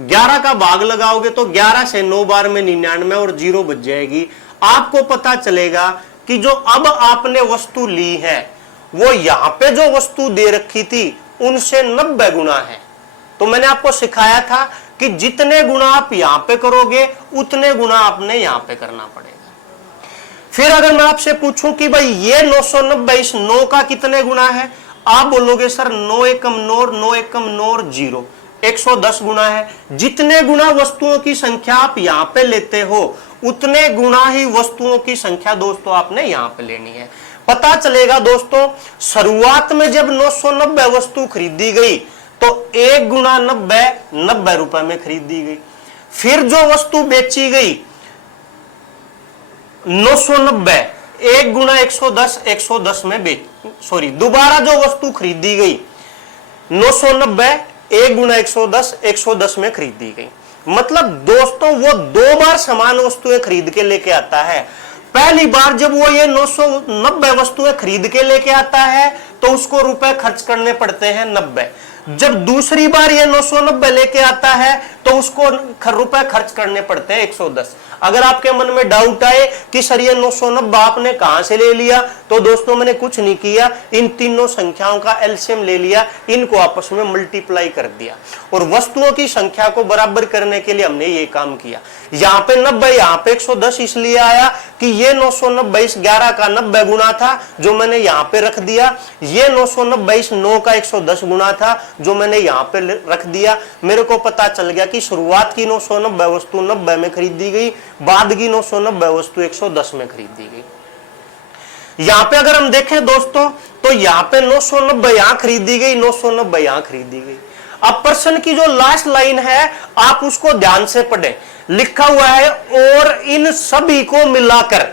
11 का भाग लगाओगे तो 11 से 9 बार में 99 और 0 बच जाएगी। आपको पता चलेगा कि जो अब आपने वस्तु ली है वो यहां पे जो वस्तु दे रखी थी उनसे 90 गुना है। तो मैंने आपको सिखाया था कि जितने गुना आप यहां पे करोगे उतने गुना आपने यहां पे करना पड़ेगा। फिर अगर मैं आपसे पूछूं कि भाई ये 990 इस 9 का कितने गुना है, आप बोलोगे सर 9 एकम 9, 9 एकम 9 और 0, 110 गुना है। जितने गुना वस्तुओं की संख्या आप यहां पे लेते हो उतने गुना ही वस्तुओं की संख्या दोस्तों आपने यहां पे लेनी है। पता चलेगा दोस्तों, शुरुआत में जब 990 वस्तु खरीदी गई तो 1 गुना 90 90 रुपए में खरीदी गई। फिर जो वस्तु बेची गई 990 1 गुना 110 110 में दोबारा जो वस्तु खरीदी गई 990 1 गुना 110 110 में खरीदी गई। मतलब दोस्तों वो 2 बार समान वस्तुएं खरीद के लेके आता है। पहली बार जब वो ये 990 वस्तुएं खरीद के लेके आता है तो उसको रुपए खर्च करने पड़ते हैं 90। जब दूसरी बार ये 990 लेके आता है तो उसको रुपए खर्च करने पड़ते हैं 110। अगर आपके मन में डाउट आए कि सर ये 990 आपने कहां से ले लिया, तो दोस्तों मैंने कुछ नहीं किया, इन तीनों संख्याओं का एलसीएम ले लिया, इनको आपस में मल्टीप्लाई कर दिया और वस्तुओं की संख्या को बराबर करने के लिए हमने ये काम किया। यहाँ पे 90, यहाँ पे 110 इसलिए आया कि ये 990 इस 11 का 90 गुना था जो मैंने यहाँ पे रख दिया, ये 990 इस 9 का 110 गुना था जो मैंने यहाँ पे रख दिया। मेरे को पता चल गया कि शुरुआत की 990 वस्तु 90 में खरीदी गई, बाद की 990 वस्तु 110 में खरीदी गई। यहां पे अगर हम देखें दोस्तों तो यहां पे 990 यहां खरीदी गई, 990 यहां खरीदी गई। अब प्रश्न की जो लास्ट लाइन है आप उसको ध्यान से पढ़ें। लिखा हुआ है और इन सभी को मिलाकर,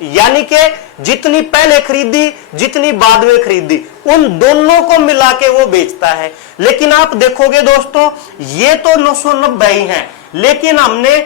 यानी कि जितनी पहले खरीदी जितनी बाद में खरीदी उन दोनों को मिला के वो बेचता है। लेकिन आप देखोगे दोस्तों ये तो 990 ही है, लेकिन हमने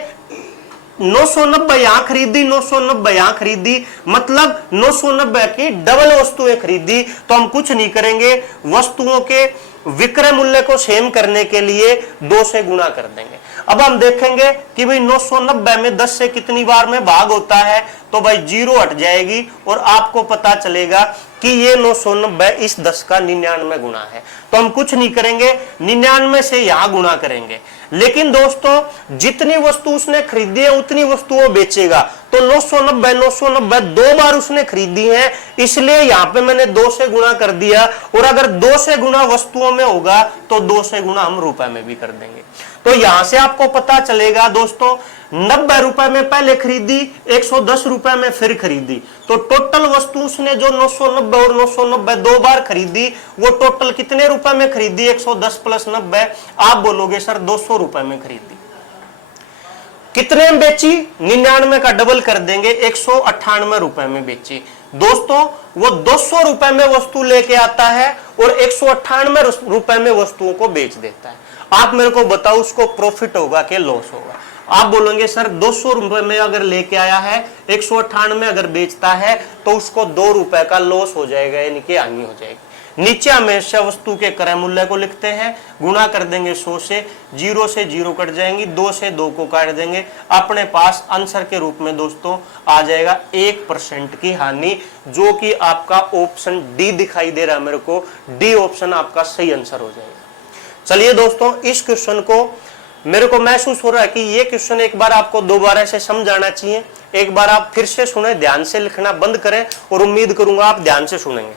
990 यहां खरीदी 990 यहां खरीदी, मतलब 990 की डबल वस्तुएं खरीदी। तो हम कुछ नहीं करेंगे, वस्तुओं के विक्रय मूल्य को सेम करने के लिए 2 से गुणा कर देंगे। अब हम देखेंगे कि भाई 990 में 10 से कितनी बार में भाग होता है, तो भाई 0 हट जाएगी और आपको पता चलेगा कि ये 990 इस 10 का 99 गुना है। तो हम कुछ नहीं करेंगे, 99 से यहां गुणा करेंगे। लेकिन दोस्तों जितनी वस्तु उसने खरीदी है उतनी वस्तु वो बेचेगा, तो 990 2 बार उसने खरीदी है, इसलिए यहां पे मैंने 2 से गुणा कर दिया। और अगर 2 से गुणा वस्तुओं में होगा तो 2 से गुणा हम रुपए में भी कर देंगे। तो यहां से आपको पता चलेगा दोस्तों 90 रुपए में पहले खरीदी, 110 रुपए में फिर खरीदी, तो टोटल वस्तु उसने जो 990 और 990 2 बार खरीदी वो टोटल कितने रुपए में खरीदी, 110 प्लस 90, आप बोलोगे सर 200 रुपए में खरीदी। कितने में बेची? 99 का डबल कर देंगे, 198 रुपए में बेची। दोस्तों वो 200 रुपए में वस्तु लेके आता है और 198 रुपए में वस्तुओं को बेच देता है। आप मेरे को बताओ उसको प्रॉफिट होगा कि लॉस होगा? आप बोलेंगे सर 200 रुपए में अगर लेके आया है, 198 में अगर बेचता है तो उसको 2 रुपए का लॉस हो जाएगा, यानी कि हानि हो जाएगी। नीचे हमेशा वस्तु के क्रय मूल्य को लिखते हैं, गुणा कर देंगे 100 से, 0 से 0 कट जाएंगी, 2 से 2 को काट देंगे, अपने पास आंसर के रूप में दोस्तों आ जाएगा 1% की हानि, जो कि आपका ऑप्शन डी दिखाई दे रहा है मेरे को। डी ऑप्शन आपका सही आंसर हो जाएगा। चलिए दोस्तों, इस क्वेश्चन को मेरे को महसूस हो रहा है कि ये क्वेश्चन एक बार आपको दोबारा से समझ आना चाहिए। एक बार आप फिर से सुने, ध्यान से लिखना बंद करें और उम्मीद करूंगा आप ध्यान से सुनेंगे।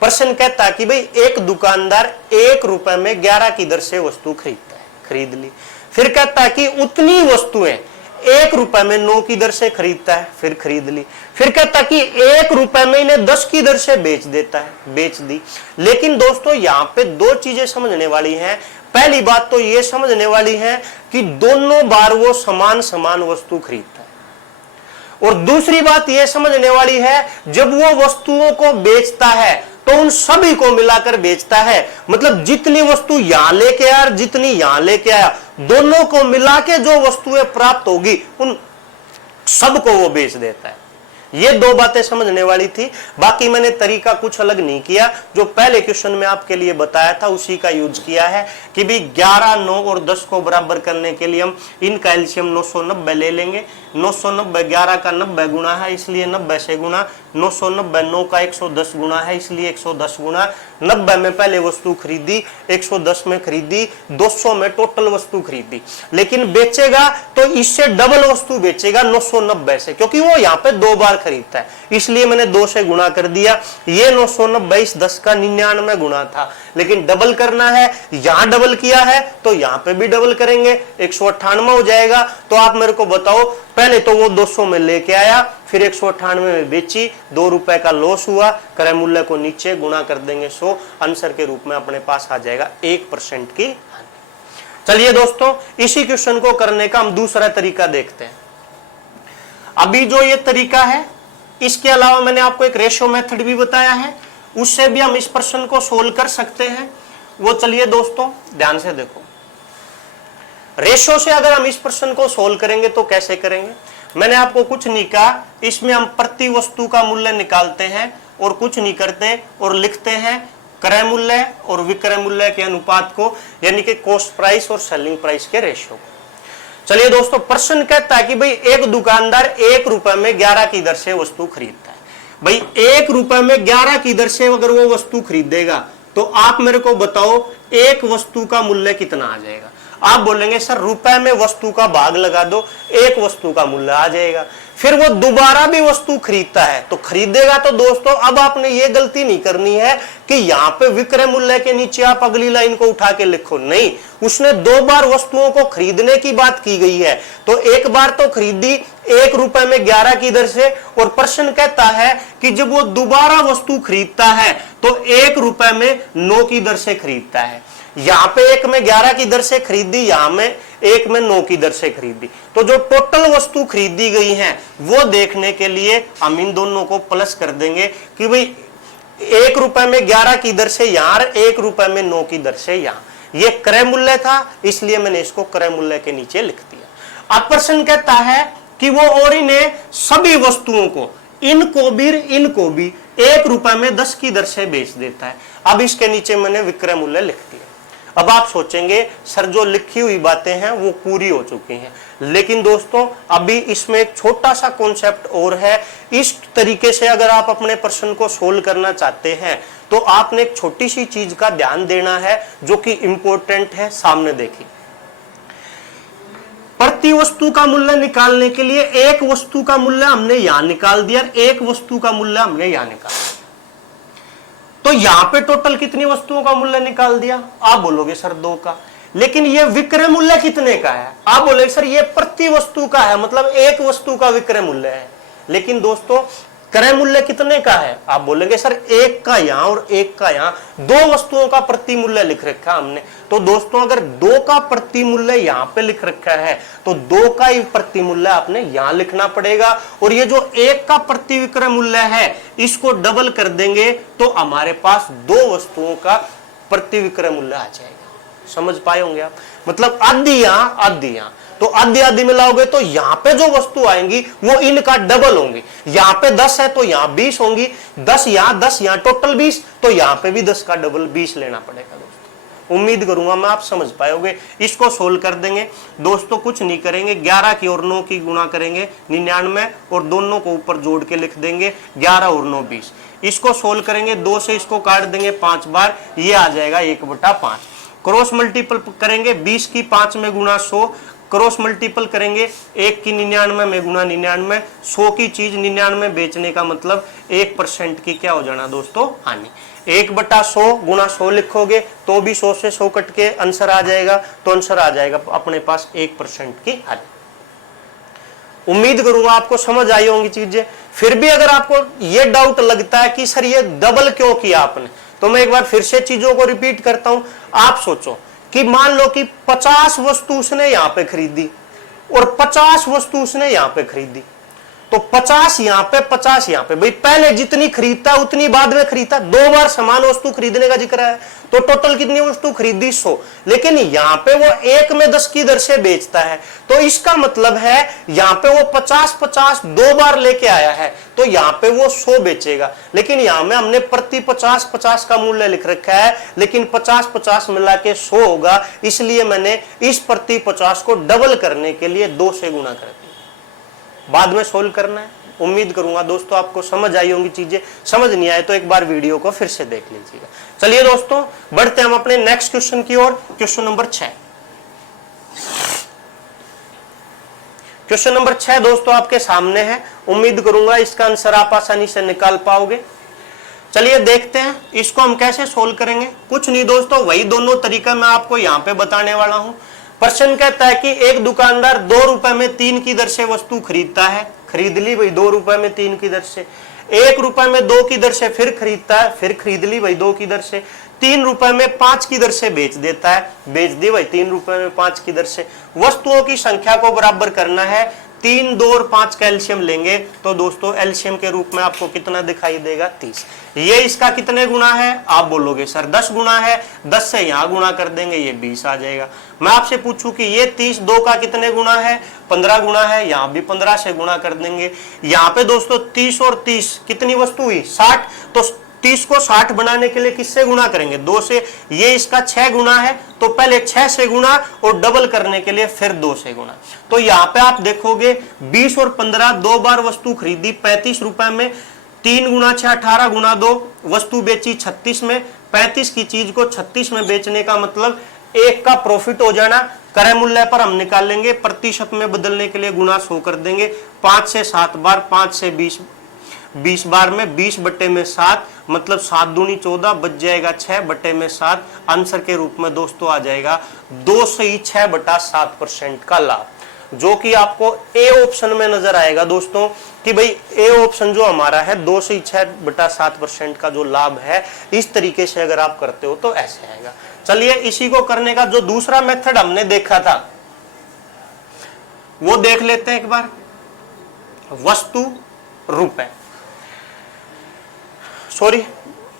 प्रश्न कहता है कि भाई एक दुकानदार 1 रुपए में 11 की दर से वस्तु खरीदता है, खरीद ली। फिर कहता है कि उतनी वस्तुएं 1 रुपए में 9 की दर से खरीदता है, फिर खरीद ली। फिर कहता है कि 1 रुपए में इन्हें 10 की दर से बेच देता है, बेच दी। लेकिन दोस्तों यहां पे 2 चीजें समझने वाली हैं। पहली बात तो ये समझने वाली है कि दोनों बार वो समान समान वस्तु खरीदता है, और दूसरी बात ये समझने वाली है जब वो वस्तुओं को बेचता है तो उन सभी को मिलाकर बेचता है। मतलब जितनी वस्तु यहां लेके आया और जितनी यहां लेके आया, दोनों को मिला के जो वस्तुएं प्राप्त होगी उन सबको वो बेच देता है। ये 2 बातें समझने वाली थी। बाकी मैंने तरीका कुछ अलग नहीं किया, जो पहले क्वेश्चन में आपके लिए बताया था उसी का यूज किया है कि भी 11, 9 और 10 को बराबर करने के लिए हम इनका एलसीएम 990 ले लेंगे। 990 11 का 90 गुना है, इसलिए 90 से गुना। 990 9 का 110 गुना है, इसलिए 110 गुना। 90 में पहले वस्तु खरीदी, 110 में खरीदी, 200 में टोटल वस्तु खरीदी। लेकिन बेचेगा तो इससे डबल वस्तु बेचेगा 990 से, क्योंकि वो यहाँ पे 2 बार खरीदता है, इसलिए मैंने 2 से गुणा कर दिया। ये 990 इस 10 का 99 गुना था, लेकिन डबल करना है, यहां डबल किया है तो यहां पे भी डबल करेंगे, 198 हो जाएगा। तो आप मेरे को बताओ, पहले तो वो 200 में लेके आया, फिर 198 में बेची, 2 रुपए का लॉस हुआ, क्रय मूल्य को नीचे गुणा कर देंगे 100, आंसर के रूप में अपने पास आ जाएगा 1% की हानि। चलिए दोस्तों, इसी क्वेश्चन को करने का हम दूसरा तरीका देखते हैं। अभी जो ये तरीका है, इसके अलावा मैंने आपको एक रेशियो मेथड भी बताया है, उससे भी हम इस प्रश्न को सोल्व कर सकते हैं। वो चलिए दोस्तों ध्यान से देखो। रेशियो से अगर हम इस प्रश्न को सोल्व करेंगे तो कैसे करेंगे? मैंने आपको कुछ नहीं कहा, इसमें हम प्रति वस्तु का मूल्य निकालते हैं और कुछ नहीं करते और लिखते हैं क्रय मूल्य और विक्रय मूल्य के अनुपात को, यानी कि कॉस्ट प्राइस और सेलिंग प्राइस के रेशियो को। चलिए दोस्तों, प्रश्न कहता है कि भाई एक दुकानदार 1 रुपए में 11 की दर से वस्तु खरीदता है। भाई 1 रुपए में 11 की दर से अगर वो वस्तु खरीदेगा तो आप मेरे को बताओ एक वस्तु का मूल्य कितना आ जाएगा? आप बोलेंगे सर रुपए में वस्तु का भाग लगा दो, एक वस्तु का मूल्य आ जाएगा। फिर वो दोबारा भी वस्तु खरीदता है तो खरीदेगा। तो दोस्तों अब आपने ये गलती नहीं करनी है कि यहाँ पे विक्रय मूल्य के नीचे आप अगली लाइन को उठा के लिखो, नहीं, उसने 2 बार वस्तुओं को खरीदने की बात की गई है। तो एक बार तो खरीदी 1 रुपए में 11 की दर से, और प्रश्न कहता है कि जब वो दोबारा वस्तु खरीदता है तो 1 रुपए में 9 की दर से खरीदता है। यहां पे 1 में 11 की दर से खरीदी, यहां में 1 में 9 की दर से खरीदी। तो जो टोटल वस्तु खरीदी गई है वो देखने के लिए हम इन दोनों को प्लस कर देंगे कि भाई 1 रुपए में 11 की दर से यहां, 1 रुपए में 9 की दर से यहां। ये क्रय मूल्य था, इसलिए मैंने इसको क्रय मूल्य के नीचे लिख दिया। अब प्रश्न कहता है कि वो और इन्हें सभी वस्तुओं को, इनको भी 1 रुपए में 10 की दर से बेच देता है। अब इसके नीचे मैंने विक्रय मूल्य लिख दिया। अब आप सोचेंगे सर जो लिखी हुई बातें हैं वो पूरी हो चुकी हैं, लेकिन दोस्तों अभी इसमें एक छोटा सा कॉन्सेप्ट और है। इस तरीके से अगर आप अपने प्रश्न को सोल्व करना चाहते हैं तो आपने एक छोटी सी चीज का ध्यान देना है जो कि इंपॉर्टेंट है। सामने देखिए, प्रति वस्तु का मूल्य निकालने के लिए एक वस्तु का मूल्य हमने यहां निकाल दिया, एक वस्तु का मूल्य हमने यहां निकाला, तो यहां पे टोटल कितनी वस्तुओं का मूल्य निकाल दिया? आप बोलोगे सर 2 का। लेकिन ये विक्रय मूल्य कितने का है? आप बोलोगे सर ये प्रति वस्तु का है, मतलब एक वस्तु का विक्रय मूल्य है। लेकिन दोस्तों क्रय मूल्य कितने का है? आप बोलेंगे सर एक का यहां और एक का यहां, दो वस्तुओं का प्रति मूल्य लिख रखा हमने। तो दोस्तों अगर दो का प्रति मूल्य यहां पे लिख रखा है तो दो का ही प्रति मूल्य आपने यहां लिखना पड़ेगा, और ये जो एक का प्रति विक्रय मूल्य है इसको डबल कर देंगे तो हमारे पास दो वस्तुओं का प्रति विक्रय मूल्य आ जाएगा। समझ पाए होंगे आप? मतलब आधी यहां आधी यहां, तो आधी आधी मिलाओगे तो यहां पे जो वस्तु आएंगी वो इनका डबल होंगी। यहां पे 10 है तो यहां 20 होंगी, 10 यहां टोटल 20, तो यहां पे भी 10 का डबल 20 लेना पड़ेगा दोस्तों। उम्मीद करूंगा मैं आप समझ पाओगे। इसको सोल्व कर देंगे दोस्तों, कुछ नहीं करेंगे, 11 की और 9 की गुणा करेंगे 99 और दोनों को ऊपर जोड़ के लिख देंगे 11 और 9 20। इसको सोल्व करेंगे, 2 से इसको काट देंगे 5 बार, ये आ जाएगा 1/5। क्रॉस मल्टीपल करेंगे, 20 की 5 में गुणा 100, क्रॉस मल्टीपल करेंगे 1 की 99 में गुणा 99, 100 की चीज 99 बेचने का मतलब 1% की क्या हो जाना दोस्तों? हानि। 1/100 गुणा 100 लिखोगे तो भी 100 से 100 कट के आंसर आ जाएगा, तो आंसर आ जाएगा अपने पास 1% की हानि। उम्मीद करूंगा आपको समझ आई होंगी चीजें। फिर भी अगर आपको ये डाउट लगता है कि सर ये डबल क्यों किया आपने, तो मैं एक बार फिर से चीजों को रिपीट करता हूं। आप सोचो कि मान लो कि 50 वस्तु उसने यहां पे खरीदी और 50 वस्तु उसने यहां पे खरीदी, तो 50 यहां पे 50 यहां पे, भाई पहले जितनी खरीदता उतनी बाद में खरीदता, 2 बार समान वस्तु खरीदने का जिक्र है, तो टोटल कितनी वस्तु खरीदी? 100। लेकिन यहां पे वो 1 में 10 की दर से बेचता है, तो इसका मतलब है यहां पे वो 50-50 2 बार लेके आया है, तो यहां पे वो 100 बेचेगा। लेकिन यहां में हमने प्रति 50-50 का मूल्य लिख रखा है, लेकिन 50-50 मिला के 100 होगा, इसलिए मैंने इस प्रति 50 को डबल करने के लिए 2 से गुणा कर दिया। बाद में सोल्व करना है। उम्मीद करूंगा दोस्तों आपको समझ आई होंगी चीजें। समझ नहीं आए तो एक बार वीडियो को फिर से देख लीजिएगा। चलिए दोस्तों बढ़ते हम अपने नेक्स्ट क्वेश्चन की ओर। Question number 6। क्वेश्चन नंबर 6 दोस्तों आपके सामने है। उम्मीद करूंगा इसका आंसर आप आसानी से निकाल पाओगे। चलिए देखते हैं इसको हम कैसे सोल्व करेंगे। कुछ नहीं दोस्तों, वही दोनों तरीका मैं आपको यहाँ पे बताने वाला हूं। प्रश्न कहता है कि एक दुकानदार 2 रुपए में 3 की दर से वस्तु खरीदता है, खरीद ली भाई 2 रुपए में 3 की दर से। 1 रुपए में 2 की दर से फिर खरीदता है, फिर खरीद ली भाई 2 की दर से। 3 रुपए में 5 की दर से बेच देता है, बेच दी भाई 3 रुपए में 5 की दर से। वस्तुओं की संख्या को बराबर करना है। 3, 2 और 5 का एलसीएम लेंगे तो दोस्तों एलसीएम के रूप में आपको कितना दिखाई देगा? 30। ये इसका कितने गुना है? आप बोलोगे सर 10 गुना है, 10 से यहां गुणा कर देंगे ये 20 आ जाएगा। मैं आपसे पूछूं कि ये 30 2 का कितने गुना है? 15 गुना है, यहां भी 15 से गुणा कर देंगे। यहां पे दोस्तों 30 और 30 कितनी वस्तु हुई? 60। तो 30 को 60 बनाने के लिए किससे गुणा करेंगे? 2 से। ये इसका 6 गुना है, तो पहले 6 से गुणा और डबल करने के लिए फिर 2 से गुणा। तो यहाँ पे आप देखोगे 20 और 15 2 बार वस्तु खरीदी 35 रुपए में, 3 गुना 6 18 गुना 2 वस्तु बेची 36 में। 35 की चीज को 36 में बेचने का मतलब 1 का प्रॉफिट हो जाना। क्रय मूल्य पर हम निकाल लेंगे, प्रतिशत में बदलने के लिए गुना 100 कर देंगे। 5 से 7 बार, 5 से 20 बार में 20/7 मतलब 7 दूनी 14, बच जाएगा 6/7। आंसर के रूप में दोस्तों आ जाएगा 2 से ही 6/7% का लाभ, जो कि आपको ए ऑप्शन में नजर आएगा दोस्तों कि भाई ए ऑप्शन जो हमारा है 2 से 6/7% का जो लाभ है, इस तरीके से अगर आप करते हो तो ऐसे आएगा। चलिए इसी को करने का जो दूसरा मेथड हमने देखा था वो देख लेते हैं एक बार। वस्तु रुपए, सॉरी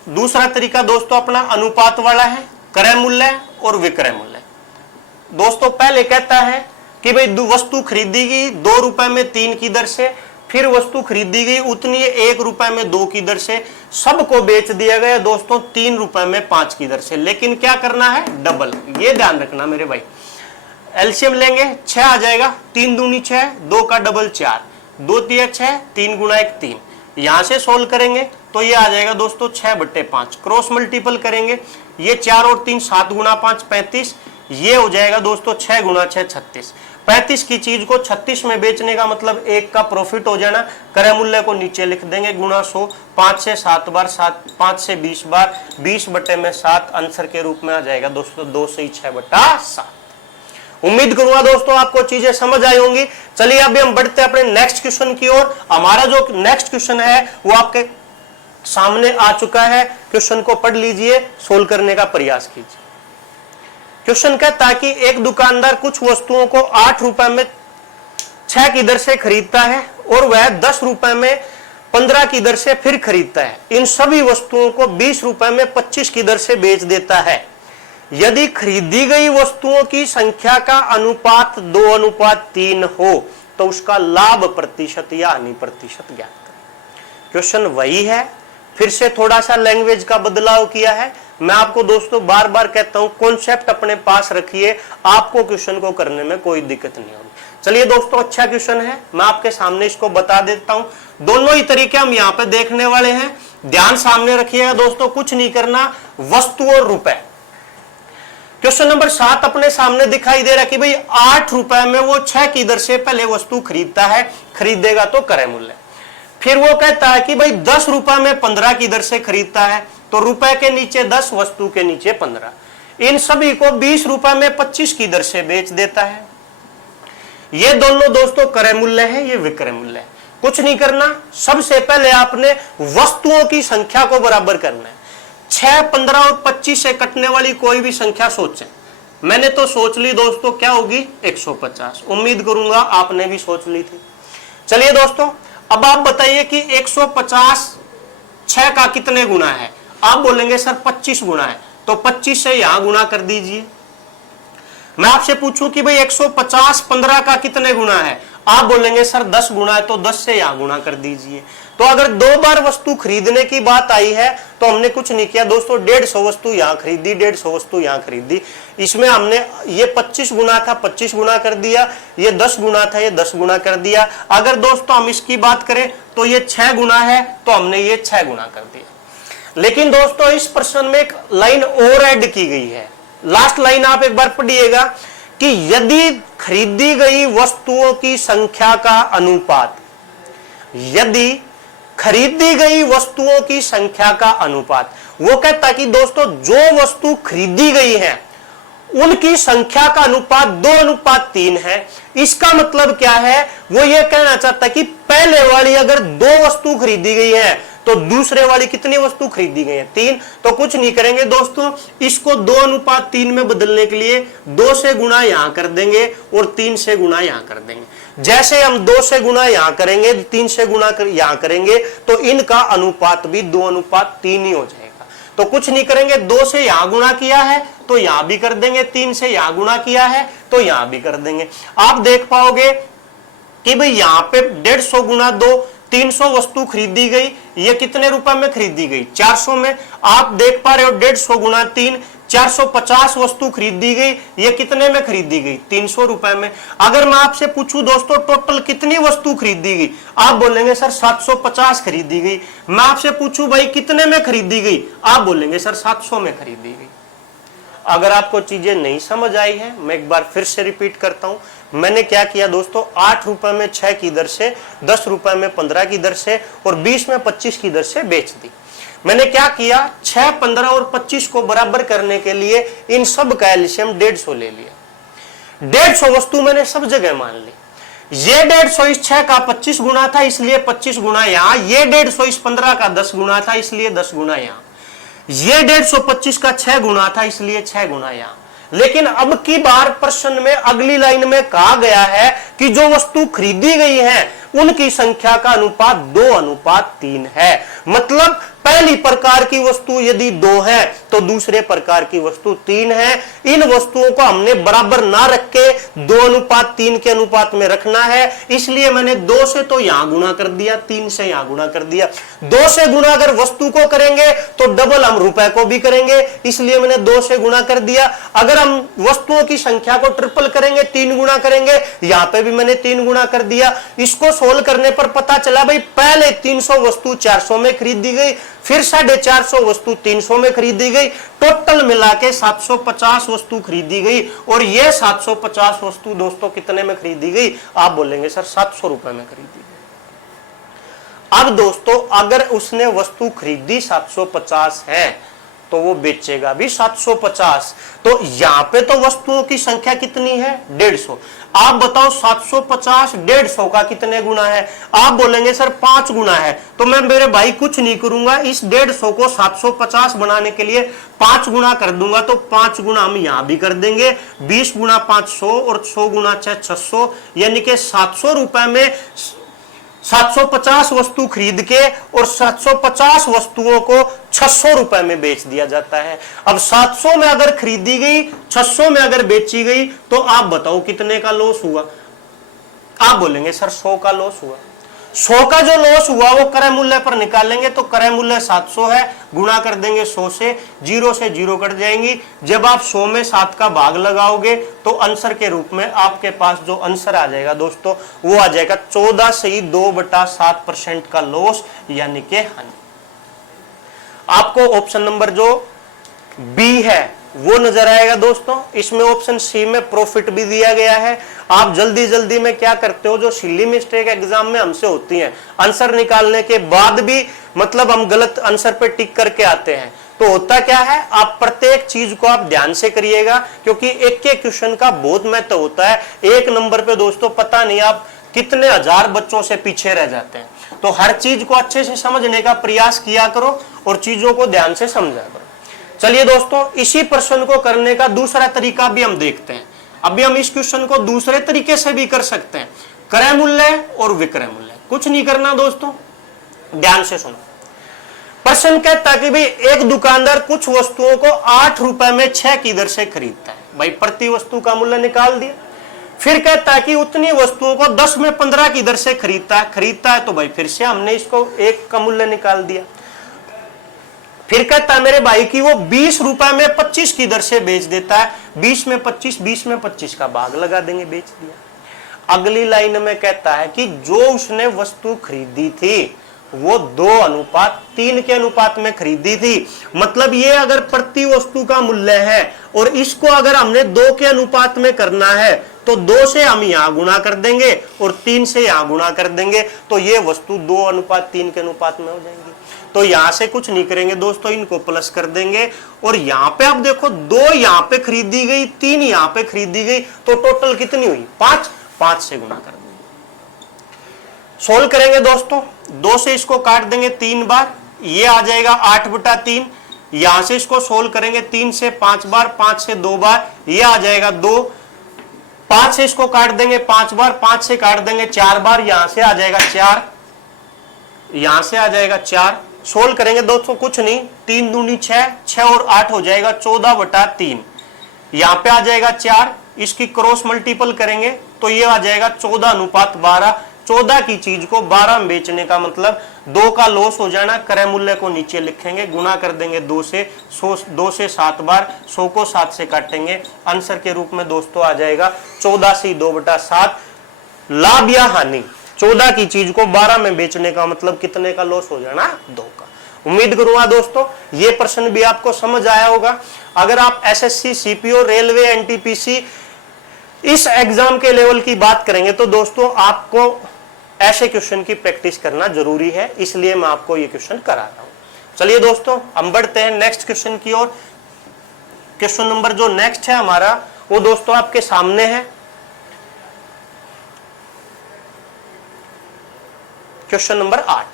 दूसरा तरीका दोस्तों अपना अनुपात वाला है, क्रय मूल्य और विक्रय मूल्य। दोस्तों पहले कहता है कि भाई वस्तु खरीदी गई 2 रुपए में 3 की दर से, फिर वस्तु खरीदी गई उतनी 1 रुपए में 2 की दर से, सबको बेच दिया गया दोस्तों 3 रुपए में 5 की दर से। लेकिन क्या करना है? डबल। ये ध्यान रखना मेरे भाई। एलसीएम लेंगे 6 आ जाएगा, 3 दूनी 6, 2 का डबल 4, 2 तिया 6, 3 गुना 1 3। यहां से सोल्व करेंगे तो ये आ जाएगा दोस्तों 6/5। क्रॉस मल्टीपल करेंगे, ये 4 और 3 7 गुना 5 35, ये हो जाएगा दोस्तों 6 गुना 6 36। 35 की चीज को 36 में बेचने का मतलब 1 का प्रॉफिट हो जाना। क्रय मूल्य को नीचे लिख देंगे गुणा 100, 5 से 7 बार, 5 से 20 बार, 20/7 आंसर के रूप में आ जाएगा दोस्तों 2 से 6/7। उम्मीद करूंगा दोस्तों आपको चीजें समझ आई होंगी। चलिए अभी हम बढ़ते हैं अपने नेक्स्ट क्वेश्चन की ओर। हमारा जो नेक्स्ट क्वेश्चन है वो आपके सामने आ चुका है। क्वेश्चन को पढ़ लीजिए, सोल्व करने का प्रयास कीजिए। क्वेश्चन कहता है कि एक दुकानदार कुछ वस्तुओं को 8 रुपए में 6 की दर से खरीदता है और वह 10 रुपए में 15 की दर से फिर खरीदता है। इन सभी वस्तुओं को 20 रुपए में 25 की दर से बेच देता है। यदि खरीदी गई वस्तुओं की संख्या का अनुपात 2:3 हो तो उसका लाभ प्रतिशत या हानि प्रतिशत ज्ञात करें। क्वेश्चन वही है, फिर से थोड़ा सा लैंग्वेज का बदलाव किया है। मैं आपको दोस्तों बार बार कहता हूं, कॉन्सेप्ट अपने पास रखिए, आपको क्वेश्चन को करने में कोई दिक्कत नहीं होगी। चलिए दोस्तों, अच्छा क्वेश्चन है, मैं आपके सामने इसको बता देता हूं। दोनों ही तरीके हम यहां पे देखने वाले हैं, ध्यान सामने रखिएगा दोस्तों, कुछ नहीं करना, वस्तु और रुपए। क्वेश्चन नंबर 7 अपने सामने दिखाई दे रहा है कि भाई 8 रुपए में वो 6 की दर से पहले वस्तु खरीदता है, खरीदेगा तो क्रय मूल्य। फिर वो कहता है कि भाई 10 रुपए में 15 की दर से खरीदता है, तो रुपए के नीचे 10, वस्तु के नीचे 15। इन सभी को 20 रुपए में 25 की दर से बेच देता है। ये दोनों दोस्तों क्रय मूल्य है, ये विक्रय मूल्य है। कुछ नहीं करना, सबसे पहले आपने वस्तुओं की संख्या को बराबर करना है। 6, 15 और 25 से कटने वाली कोई भी संख्या सोचें। मैंने तो सोच ली दोस्तों, क्या होगी? 150। उम्मीद करूंगा आपने भी सोच ली थी। चलिए दोस्तों, अब आप बताइए कि 150 6 का कितने गुना है? आप बोलेंगे सर 25 गुना है, तो 25 से यहां गुना कर दीजिए। मैं आपसे पूछूं कि भाई 150 15 का कितने गुना है? आप बोलेंगे सर 10 गुना है, तो 10 से यहां गुना कर दीजिए। तो अगर 2 बार वस्तु खरीदने की बात आई है तो हमने कुछ नहीं किया दोस्तों, 150 वस्तु यहां खरीदी, 150 वस्तु यहां खरीदी। इसमें हमने ये 25 गुना था, 25 गुना कर दिया, ये 10 गुना था, ये 10 गुना कर दिया। अगर दोस्तों हम इसकी बात करें तो ये 6 गुना है, तो हमने ये 6 गुना कर दिया। लेकिन दोस्तों इस प्रश्न में एक लाइन और ऐड की गई है, लास्ट लाइन आप एक बार पढ़िएगा कि यदि खरीदी गई वस्तुओं की संख्या का अनुपात, यदि खरीदी गई वस्तुओं की संख्या का अनुपात, वो कहता कि दोस्तों जो वस्तु खरीदी गई है उनकी संख्या का अनुपात 2:3 है। इसका मतलब क्या है? वो ये कहना चाहता कि पहले वाली अगर 2 वस्तु खरीदी गई है तो दूसरे वाली कितनी वस्तु खरीदी गई है? 3। तो कुछ नहीं करेंगे दोस्तों, इसको 2:3 में बदलने के लिए 2 से गुणा यहां कर देंगे और 3 से गुणा यहां कर देंगे। जैसे हम 2 से गुणा यहां करेंगे, 3 से गुणा यहां करेंगे, तो इनका अनुपात भी 2:3 ही हो जाएगा। तो कुछ नहीं करेंगे, 2 से यहां गुणा किया है तो यहां भी कर देंगे, 3 से यहां गुणा किया है तो यहां भी कर देंगे। आप देख पाओगे कि भाई यहां पे 150 गुणा 2, 300 वस्तु खरीदी गई। ये कितने रुपए में खरीदी गई? 400 में। आप देख पा रहे हो 150 गुणा 3, 450 वस्तु खरीदी गई। ये कितने में खरीदी गई? 300 रुपए में। अगर मैं आपसे पूछूं दोस्तों टोटल कितनी वस्तु खरीदी गई, आप बोलेंगे सर 750 खरीदी गई। मैं आपसे पूछूं भाई कितने में खरीदी गई, आप बोलेंगे सर 700 में खरीदी गई। अगर आपको चीजें नहीं समझ आई है, मैं एक बार फिर से रिपीट करता हूं। मैंने क्या किया दोस्तों, 8 रुपए में 6 की दर से, 10 रुपए में 15 की दर से और 20 में 25 की दर से बेच दी। मैंने क्या किया, 6, 15 और 25 को बराबर करने के लिए इन सब का एलसीएम 150 ले लिया। 150 वस्तु मैंने सब जगह मान ली। ये 150 इस 6 का 25 गुना था, इसलिए 25 गुना यहां। ये 150 इस 15 का 10 गुना था, इसलिए 10 गुना यहां। ये 150 का 6 गुना था, इसलिए 6 गुना यहां। लेकिन अब की बार प्रश्न में अगली लाइन में कहा गया है कि जो वस्तु खरीदी गई है उनकी संख्या का अनुपात 2:3 है। मतलब पहली प्रकार की वस्तु यदि 2 है तो दूसरे प्रकार की वस्तु 3 है। इन वस्तुओं को हमने बराबर ना रख के 2:3 के अनुपात में रखना है, इसलिए मैंने 2 से तो यहां गुणा कर दिया, 3 से यहां गुणा कर दिया। 2 से गुणा अगर वस्तु को करेंगे तो डबल हम रुपए को भी करेंगे, इसलिए मैंने 2 से गुणा कर दिया। अगर हम वस्तुओं की संख्या को ट्रिपल करेंगे, 3 गुणा करेंगे, यहां पे भी मैंने 3 गुणा कर दिया। इसको सोल्व करने पर पता चला भाई पहले 300 वस्तु 400 में खरीदी गई, फिर 450 वस्तु 300 में खरीदी गई, टोटल मिला के 750 वस्तु खरीदी गई। और ये 750 वस्तु दोस्तों कितने में खरीदी गई? आप बोलेंगे सर 700 रुपए में खरीदी गई। अब दोस्तों अगर उसने वस्तु खरीदी 750 है तो वो बेचेगा भी 750। तो यहां पे तो वस्तुओं की संख्या कितनी है 150। आप बताओ 750 150 का कितने गुना है? आप बोलेंगे सर 5 गुना है। तो मैं मेरे भाई कुछ नहीं करूंगा, इस 150 को 750 बनाने के लिए 5 गुना कर दूंगा। तो 5 गुना हम यहां भी कर देंगे, 20 गुना 500 और 100 गुना 600, यानी कि 700 रुपए में 750 वस्तु खरीद के और 750 वस्तुओं को 600 रुपए में बेच दिया जाता है। अब 700 में अगर खरीदी गई, 600 में अगर बेची गई, तो आप बताओ कितने का लॉस हुआ? आप बोलेंगे सर 100 का लॉस हुआ। 100 का जो लॉस हुआ वो क्रय मूल्य पर निकालेंगे, तो क्रय मूल्य 700 है, गुणा कर देंगे 100 से 0 कट जाएंगी। जब आप 100 में 7 का भाग लगाओगे तो आंसर के रूप में आपके पास जो आंसर आ जाएगा दोस्तों, वो आ जाएगा 14.2/7% का लॉस, यानी कि हानि। आपको ऑप्शन नंबर जो बी है वो नजर आएगा दोस्तों। इसमें ऑप्शन सी में प्रॉफिट भी दिया गया है। आप जल्दी जल्दी में क्या करते हो, जो सिली मिस्टेक एग्जाम में हमसे होती है, आंसर निकालने के बाद भी मतलब हम गलत आंसर पे टिक करके आते हैं। तो होता क्या है, आप प्रत्येक चीज को आप ध्यान से करिएगा, क्योंकि एक एक क्वेश्चन का बहुत महत्व होता है। एक नंबर पे दोस्तों पता नहीं आप कितने हजार बच्चों से पीछे रह जाते हैं। तो हर चीज को अच्छे से समझने का प्रयास किया करो और चीजों को ध्यान से समझा करो। चलिए दोस्तों, इसी प्रश्न को करने का दूसरा तरीका भी हम देखते हैं। अभी हम इस क्वेश्चन को दूसरे तरीके से भी कर सकते हैं, क्रय मूल्य और विक्रय मूल्य। कुछ नहीं करना दोस्तों, ध्यान से सुनो। प्रश्न कहता है कि भाई एक दुकानदार कुछ वस्तुओं को 8 रुपए में 6 की दर से खरीदता है। भाई प्रति वस्तु का मूल्य निकाल दिया। फिर कहता है कि उतनी वस्तुओं को 10 में 15 की दर से खरीदता है। तो भाई फिर से हमने इसको 1 का मूल्य निकाल दिया। फिर कहता है मेरे भाई की वो 20 रुपए में 25 की दर से बेच देता है। 20 में 25 का भाग लगा देंगे, बेच दिया। अगली लाइन में कहता है कि जो उसने वस्तु खरीदी थी वो 2:3 के अनुपात में खरीदी थी। मतलब ये अगर प्रति वस्तु का मूल्य है और इसको अगर हमने 2 के अनुपात में करना है, तो 2 से हम यहां गुणा कर देंगे और 3 से यहां गुणा कर देंगे, तो ये वस्तु 2:3 के अनुपात में हो जाएंगी। तो यहां से कुछ नहीं करेंगे दोस्तों, इनको प्लस कर देंगे। और यहां पे आप देखो 2 यहां पे खरीदी गई, 3 यहां पे खरीदी गई, तो टोटल कितनी हुई 5 से गुणा कर देंगे। सोल्व करेंगे दोस्तों, 2 से इसको काट देंगे 3 बार, ये आ जाएगा 8/3। यहां से इसको सोल्व करेंगे 3 से 5 बार, 5 से 2 बार, ये आ जाएगा 2। 5 से इसको काट देंगे 5 बार, 5 से काट देंगे 4 बार, यहां से आ जाएगा 4, यहां से आ जाएगा 4। सोल्व करेंगे दोस्तों, कुछ नहीं, 3 दूनी 6, 6 और 8 हो जाएगा 14/3। यहां पे आ जाएगा 4, इसकी क्रॉस मल्टीपल करेंगे तो ये आ जाएगा 14:12। 14 की चीज को 12 में बेचने का मतलब 2 का लॉस हो जाना। क्रय मूल्य को नीचे लिखेंगे, गुणा कर देंगे 2 से 7 बार, 100 को 7 से काटेंगे। आंसर के रूप में दोस्तों आ जाएगा 14/2/7। लाभ या हानि, 14 की चीज को 12 में बेचने का मतलब कितने का लॉस हो जाना 2 का। उम्मीद करूंगा दोस्तों ये प्रश्न भी आपको समझ आया होगा। अगर आप एसएससी, सीपीओ, रेलवे, एनटीपीसी इस एग्जाम के लेवल की बात करेंगे तो दोस्तों आपको ऐसे क्वेश्चन की प्रैक्टिस करना जरूरी है, इसलिए मैं आपको ये क्वेश्चन करा रहा हूं। चलिए दोस्तों हम बढ़ते हैं नेक्स्ट क्वेश्चन की ओर। क्वेश्चन नंबर जो नेक्स्ट है हमारा वो दोस्तों आपके सामने है। Question number 8।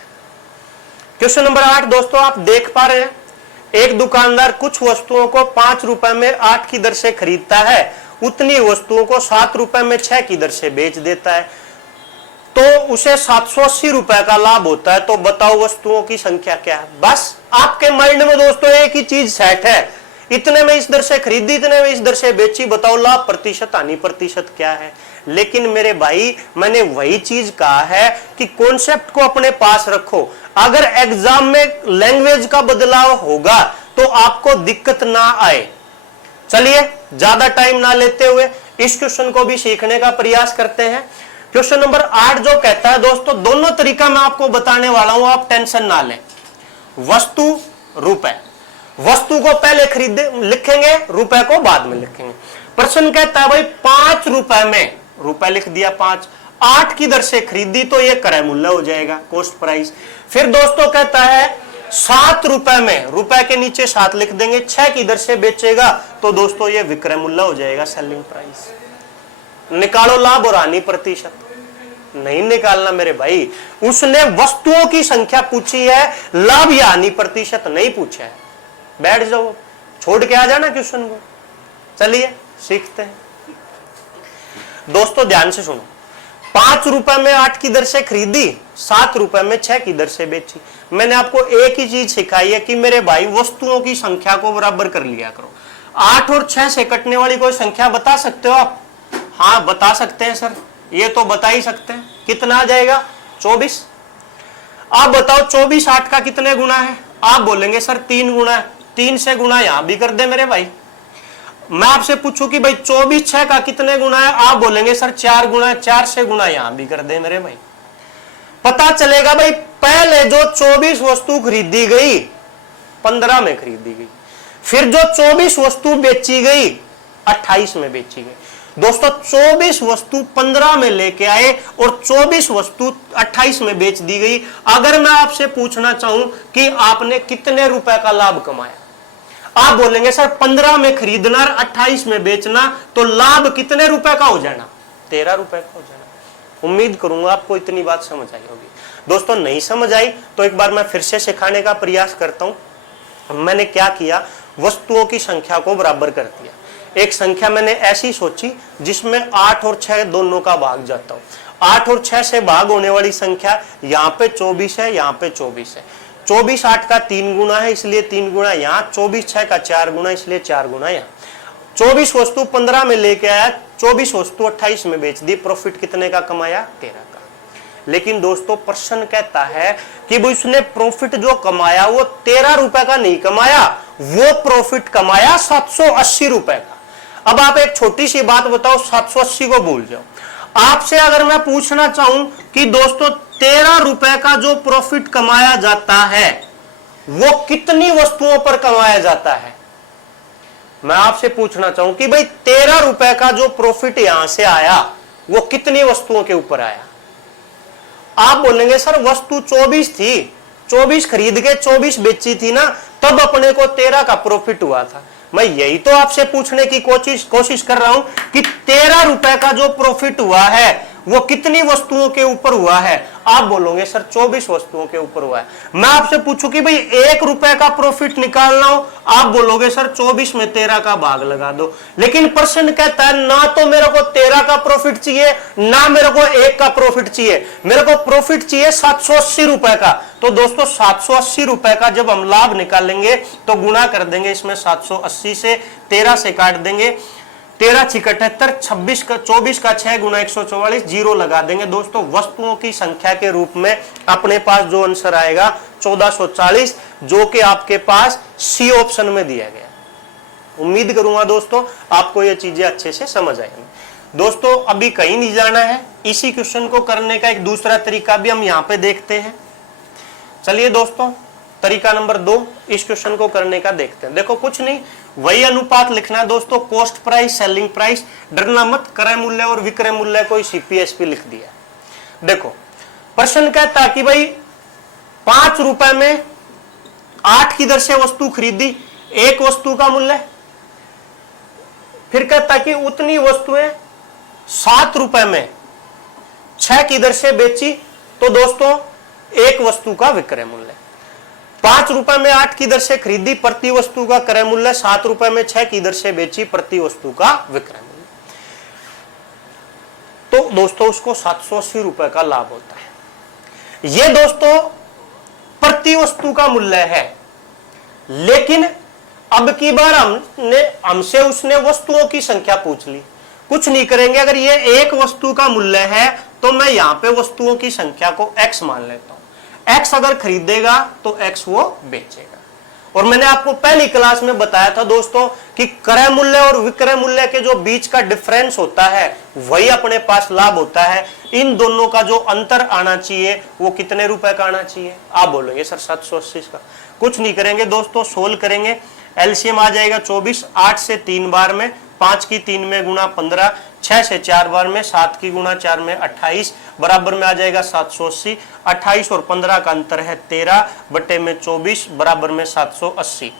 क्वेश्चन नंबर 8 दोस्तों आप देख पा रहे हैं, एक दुकानदार कुछ वस्तुओं को 5 रुपए में 8 की दर से खरीदता है, उतनी वस्तुओं को 7 रुपए में 6 की दर से बेच देता है, तो उसे 780 रुपए का लाभ होता है। तो बताओ वस्तुओं की संख्या क्या है। बस आपके माइंड में दोस्तों एक ही चीज सेट है, इतने में इस दर से खरीदी, इतने में इस दर से बेची, बताओ लाभ प्रतिशत, हानि प्रतिशत क्या है। लेकिन मेरे भाई मैंने वही चीज कहा है कि कॉन्सेप्ट को अपने पास रखो। अगर एग्जाम में लैंग्वेज का बदलाव होगा तो आपको दिक्कत ना आए। चलिए ज्यादा टाइम ना लेते हुए इस क्वेश्चन को भी सीखने का प्रयास करते हैं। क्वेश्चन नंबर 8 जो कहता है दोस्तों, दोनों तरीका मैं आपको बताने वाला हूं, आप टेंशन ना लें। वस्तु रुपए, वस्तु को पहले खरीदे लिखेंगे, रुपए को बाद में लिखेंगे। प्रश्न कहता है भाई 5 रुपए में, रुपए लिख दिया 5, 8 की दर से खरीदी तो ये क्रय मूल्य हो जाएगा, कॉस्ट प्राइस। फिर दोस्तों कहता है 7 रुपए में, रुपए के नीचे 7 लिख देंगे, 6 की दर से बेचेगा तो दोस्तों ये विक्रय मूल्य हो जाएगा, सेलिंग प्राइस। निकालो लाभ और हानि प्रतिशत। नहीं निकालना मेरे भाई, उसने वस्तुओं की संख्या पूछी है, लाभ या हानि प्रतिशत नहीं पूछा है। बैठ जाओ, छोड़ के आ जाना क्वेश्चन को। चलिए सीखते हैं दोस्तों, ध्यान से सुनो। 5 रुपए में 8 की दर से खरीदी, 7 रुपए में 6 की दर से बेची। मैंने आपको एक ही चीज सिखाई है कि मेरे भाई वस्तुओं की संख्या को बराबर कर लिया करो। 8 और 6 से कटने वाली कोई संख्या बता सकते हो आप? हाँ बता सकते हैं सर, ये तो बता ही सकते हैं। कितना आ जाएगा? 24। आप बताओ 24 8 का कितने गुना है? आप बोलेंगे सर 3 गुना है। 3 से गुना यहां भी कर दे मेरे भाई। मैं आपसे पूछूं कि भाई 24 6 का कितने गुना है? आप बोलेंगे सर 4 गुना है। 4 से गुना यहां भी कर दे मेरे भाई। पता चलेगा भाई पहले जो 24 वस्तु खरीदी गई 15 में खरीदी गई, फिर जो 24 वस्तु बेची गई 28 में बेची गई। दोस्तों 24 वस्तु 15 में लेके आए और 24 वस्तु 28 में बेच दी गई। अगर मैं आपसे पूछना चाहूं कि आपने कितने रुपए का लाभ कमाया, आप बोलेंगे सर 15 में खरीदना 28 में बेचना, तो लाभ कितने रुपए का हो जाना? 13 रुपए का हो जाना। उम्मीद करूंगा आपको इतनी बात समझ आई होगी। दोस्तों नहीं समझ आई तो एक बार मैं फिर से सिखाने का प्रयास करता हूं। मैंने क्या किया, वस्तुओं की संख्या को बराबर कर दिया। एक संख्या मैंने ऐसी सोची जिसमें 8 और 6 दोनों का भाग जाता हूं। 8 और 6 से भाग होने वाली संख्या यहाँ पे 24 है, यहाँ पे 24 है। 24 8 का 3 गुना है इसलिए 3 गुना यहाँ, 24 6 का 4 गुना इसलिए 4 गुना यहाँ। 24 वस्तु 15 में लेके आया, 24 वस्तु 28 में बेच दी। प्रॉफिट कितने का कमाया? 13 का। लेकिन दोस्तों प्रश्न कहता है कि वो उसने प्रॉफिट जो कमाया वो 13 रुपए का नहीं कमाया, वो प्रॉफिट कमाया 780 रुपए का। अब आप एक छोटी सी बात बताओ, 780 को भूल जाओ। आपसे अगर मैं पूछना चाहूं कि दोस्तों 13 रुपए का जो प्रॉफिट कमाया जाता है वो कितनी वस्तुओं पर कमाया जाता है? मैं आपसे पूछना चाहूं कि भाई 13 रुपए का जो प्रॉफिट यहां से आया वो कितनी वस्तुओं के ऊपर आया? आप बोलेंगे सर वस्तु 24 थी, 24 खरीद के 24 बेची थी ना, तब अपने को 13 का प्रॉफिट हुआ था। मैं यही तो आपसे पूछने की कोशिश कर रहा हूं कि 13 रुपए का जो प्रॉफिट हुआ है वो कितनी वस्तुओं के ऊपर हुआ है? आप बोलोगे सर 24 वस्तुओं के ऊपर हुआ है। मैं आपसे पूछूं कि भाई 1 रुपए का प्रॉफिट निकालना हो, आप बोलोगे सर 24 में 13 का भाग लगा दो। लेकिन प्रश्न कहता है ना तो मेरे को 13 का प्रॉफिट चाहिए, ना मेरे को 1 का प्रॉफिट चाहिए, मेरे को प्रॉफिट चाहिए 780 रुपए का। तो दोस्तों 780 रुपए का जब हम लाभ निकालेंगे तो गुणा कर देंगे इसमें 780 से, 13 से काट देंगे, 13 6 78, 26 का 24 का 6 गुना 144, जीरो लगा देंगे। दोस्तों वस्तुओं की संख्या के रूप में अपने पास जो आंसर आएगा 1440, जो कि आपके पास सी ऑप्शन में दिया गया। उम्मीद करूंगा दोस्तों आपको ये चीजें अच्छे से समझ आएंगी। दोस्तों अभी कहीं नहीं जाना है, इसी क्वेश्चन को करने का एक दूसरा तरीका भी हम यहाँ पे देखते हैं। चलिए दोस्तों तरीका नंबर 2 इस क्वेश्चन को करने का देखते हैं। देखो कुछ नहीं, वही अनुपात लिखना है दोस्तों, कॉस्ट प्राइस सेलिंग प्राइस, डरना मत, क्रय मूल्य और विक्रय मूल्य को सीपीएसपी लिख दिया। देखो प्रश्न कहता कि भाई 5 रुपए में 8 की दर से वस्तु खरीदी, एक वस्तु का मूल्य, फिर कहता कि उतनी वस्तुएं 7 रुपए में 6 की दर से बेची, तो दोस्तों एक वस्तु का विक्रय मूल्य। 5 रुपए में 8 की दर से खरीदी, प्रति वस्तु का क्रय मूल्य, 7 रुपए में 6 की दर से बेची, प्रति वस्तु का विक्रय मूल्य। तो दोस्तों उसको 780 रुपए का लाभ होता है। यह दोस्तों प्रति वस्तु का मूल्य है। लेकिन अब की बार हमसे उसने वस्तुओं की संख्या पूछ ली। कुछ नहीं करेंगे, अगर ये एक वस्तु का मूल्य है तो मैं यहां पे वस्तुओं की संख्या को x मान लेता हूं। x अगर खरीदेगा तो x वो बेचेगा। और मैंने आपको पहली क्लास में बताया था दोस्तों कि क्रय मूल्य और विक्रय मूल्य के जो बीच का डिफरेंस होता है वही अपने पास लाभ होता है। इन दोनों का जो अंतर आना चाहिए वो कितने रुपए का आना चाहिए? आप बोलेंगे सर 780 का। कुछ नहीं करेंगे दोस्तों, सोल्व करेंगे। एलसीएम आ जाएगा 24, 8 से 3 बार में, 5 की 3 में गुणा 15, 6 से 4 बार में, 7 की गुणा 4 में 28, बराबर में आ जाएगा 780। 28 और 15 का अंतर है 13 बटे में 24 बराबर में 780।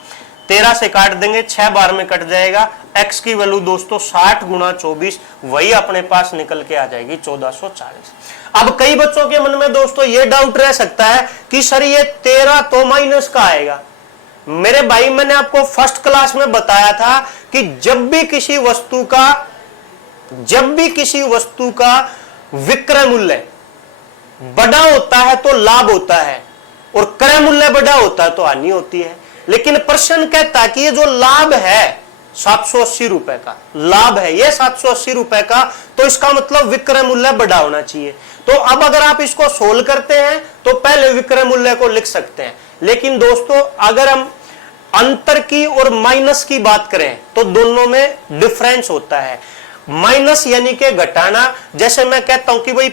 13 से काट देंगे, 6 बार में कट जाएगा। x की वैल्यू दोस्तों 60 गुणा 24 वही अपने पास निकल के आ जाएगी 1440। अब कई बच्चों के मन में दोस्तों ये डाउट रह सकता है कि सर ये 13 तो माइनस का आएगा। मेरे भाई मैंने आपको फर्स्ट क्लास में बताया था कि जब भी किसी वस्तु का विक्रय मूल्य बड़ा होता है तो लाभ होता है और क्रय मूल्य बड़ा होता है तो हानि होती है। लेकिन प्रश्न कहता है कि ये जो लाभ है 780 रुपए का लाभ है, ये 780 रुपए का, तो इसका मतलब विक्रय मूल्य बड़ा होना चाहिए। तो अब अगर आप इसको सोल्व करते हैं तो पहले विक्रय मूल्य को लिख सकते हैं। लेकिन दोस्तों अगर हम अंतर की और माइनस की बात करें तो दोनों में डिफरेंस होता है। माइनस यानी कि घटाना, जैसे मैं कहता हूं कि भाई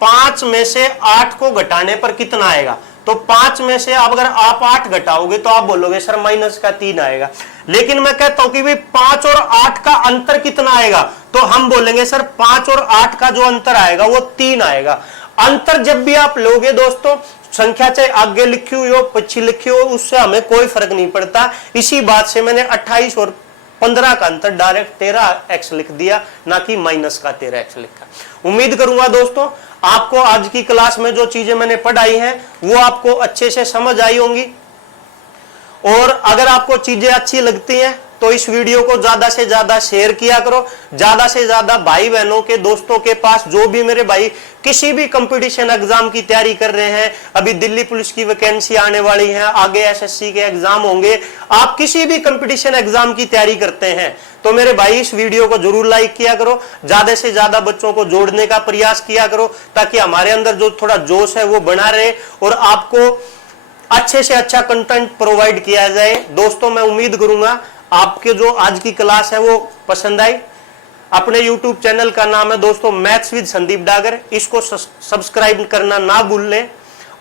5 में से 8 को घटाने पर कितना आएगा, तो 5 में से अब अगर आप 8 घटाओगे तो आप बोलोगे सर माइनस का 3 आएगा। लेकिन मैं कहता हूं कि भाई 5 और 8 का अंतर कितना आएगा, तो हम बोलेंगे सर 5 और 8 का जो अंतर आएगा वो 3 आएगा। अंतर जब भी आप लोगे दोस्तों, संख्या चाहे आगे लिखी हुई हो पीछे लिखी हो, उससे हमें कोई फर्क नहीं पड़ता। इसी बात से मैंने 28 और 15 का अंतर डायरेक्ट 13x लिख दिया, ना कि माइनस का 13x लिखा। उम्मीद करूंगा दोस्तों आपको आज की क्लास में जो चीजें मैंने पढ़ाई हैं वो आपको अच्छे से समझ आई होंगी। और अगर आपको चीजें अच्छी लगती हैं तो इस वीडियो को ज्यादा से ज्यादा शेयर किया करो। ज्यादा से ज्यादा भाई बहनों के दोस्तों के पास, जो भी मेरे भाई किसी भी कंपटीशन एग्जाम की तैयारी कर रहे हैं, अभी दिल्ली पुलिस की वैकेंसी आने वाली है, आगे एसएससी के एग्जाम होंगे, आप किसी भी कंपटीशन एग्जाम की तैयारी करते हैं तो मेरे भाई इस वीडियो को जरूर लाइक किया करो। ज्यादा से ज्यादा बच्चों को जोड़ने का प्रयास किया करो ताकि हमारे अंदर जो थोड़ा जोश है वो बना रहे और आपको अच्छे से अच्छा कंटेंट प्रोवाइड किया जाए। दोस्तों मैं उम्मीद करूंगा आपके जो आज की क्लास है वो पसंद आई। अपने YouTube चैनल का नाम है दोस्तों मैथ्स विद संदीप डागर, इसको सब्सक्राइब करना ना भूलें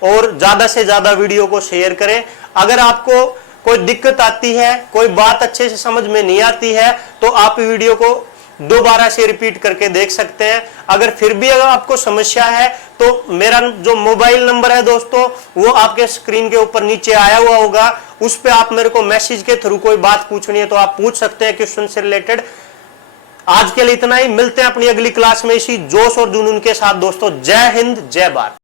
और ज्यादा से ज्यादा वीडियो को शेयर करें। अगर आपको कोई दिक्कत आती है, कोई बात अच्छे से समझ में नहीं आती है तो आप वीडियो को दोबारा से रिपीट करके देख सकते हैं। अगर फिर भी अगर आपको समस्या है तो मेरा जो मोबाइल नंबर है दोस्तों वो आपके स्क्रीन के ऊपर नीचे आया हुआ होगा, उस पे आप मेरे को मैसेज के थ्रू कोई बात पूछनी है तो आप पूछ सकते हैं क्वेश्चन से रिलेटेड। आज के लिए इतना ही, मिलते हैं अपनी अगली क्लास में इसी जोश और जुनून के साथ दोस्तों। जय हिंद, जय भारत।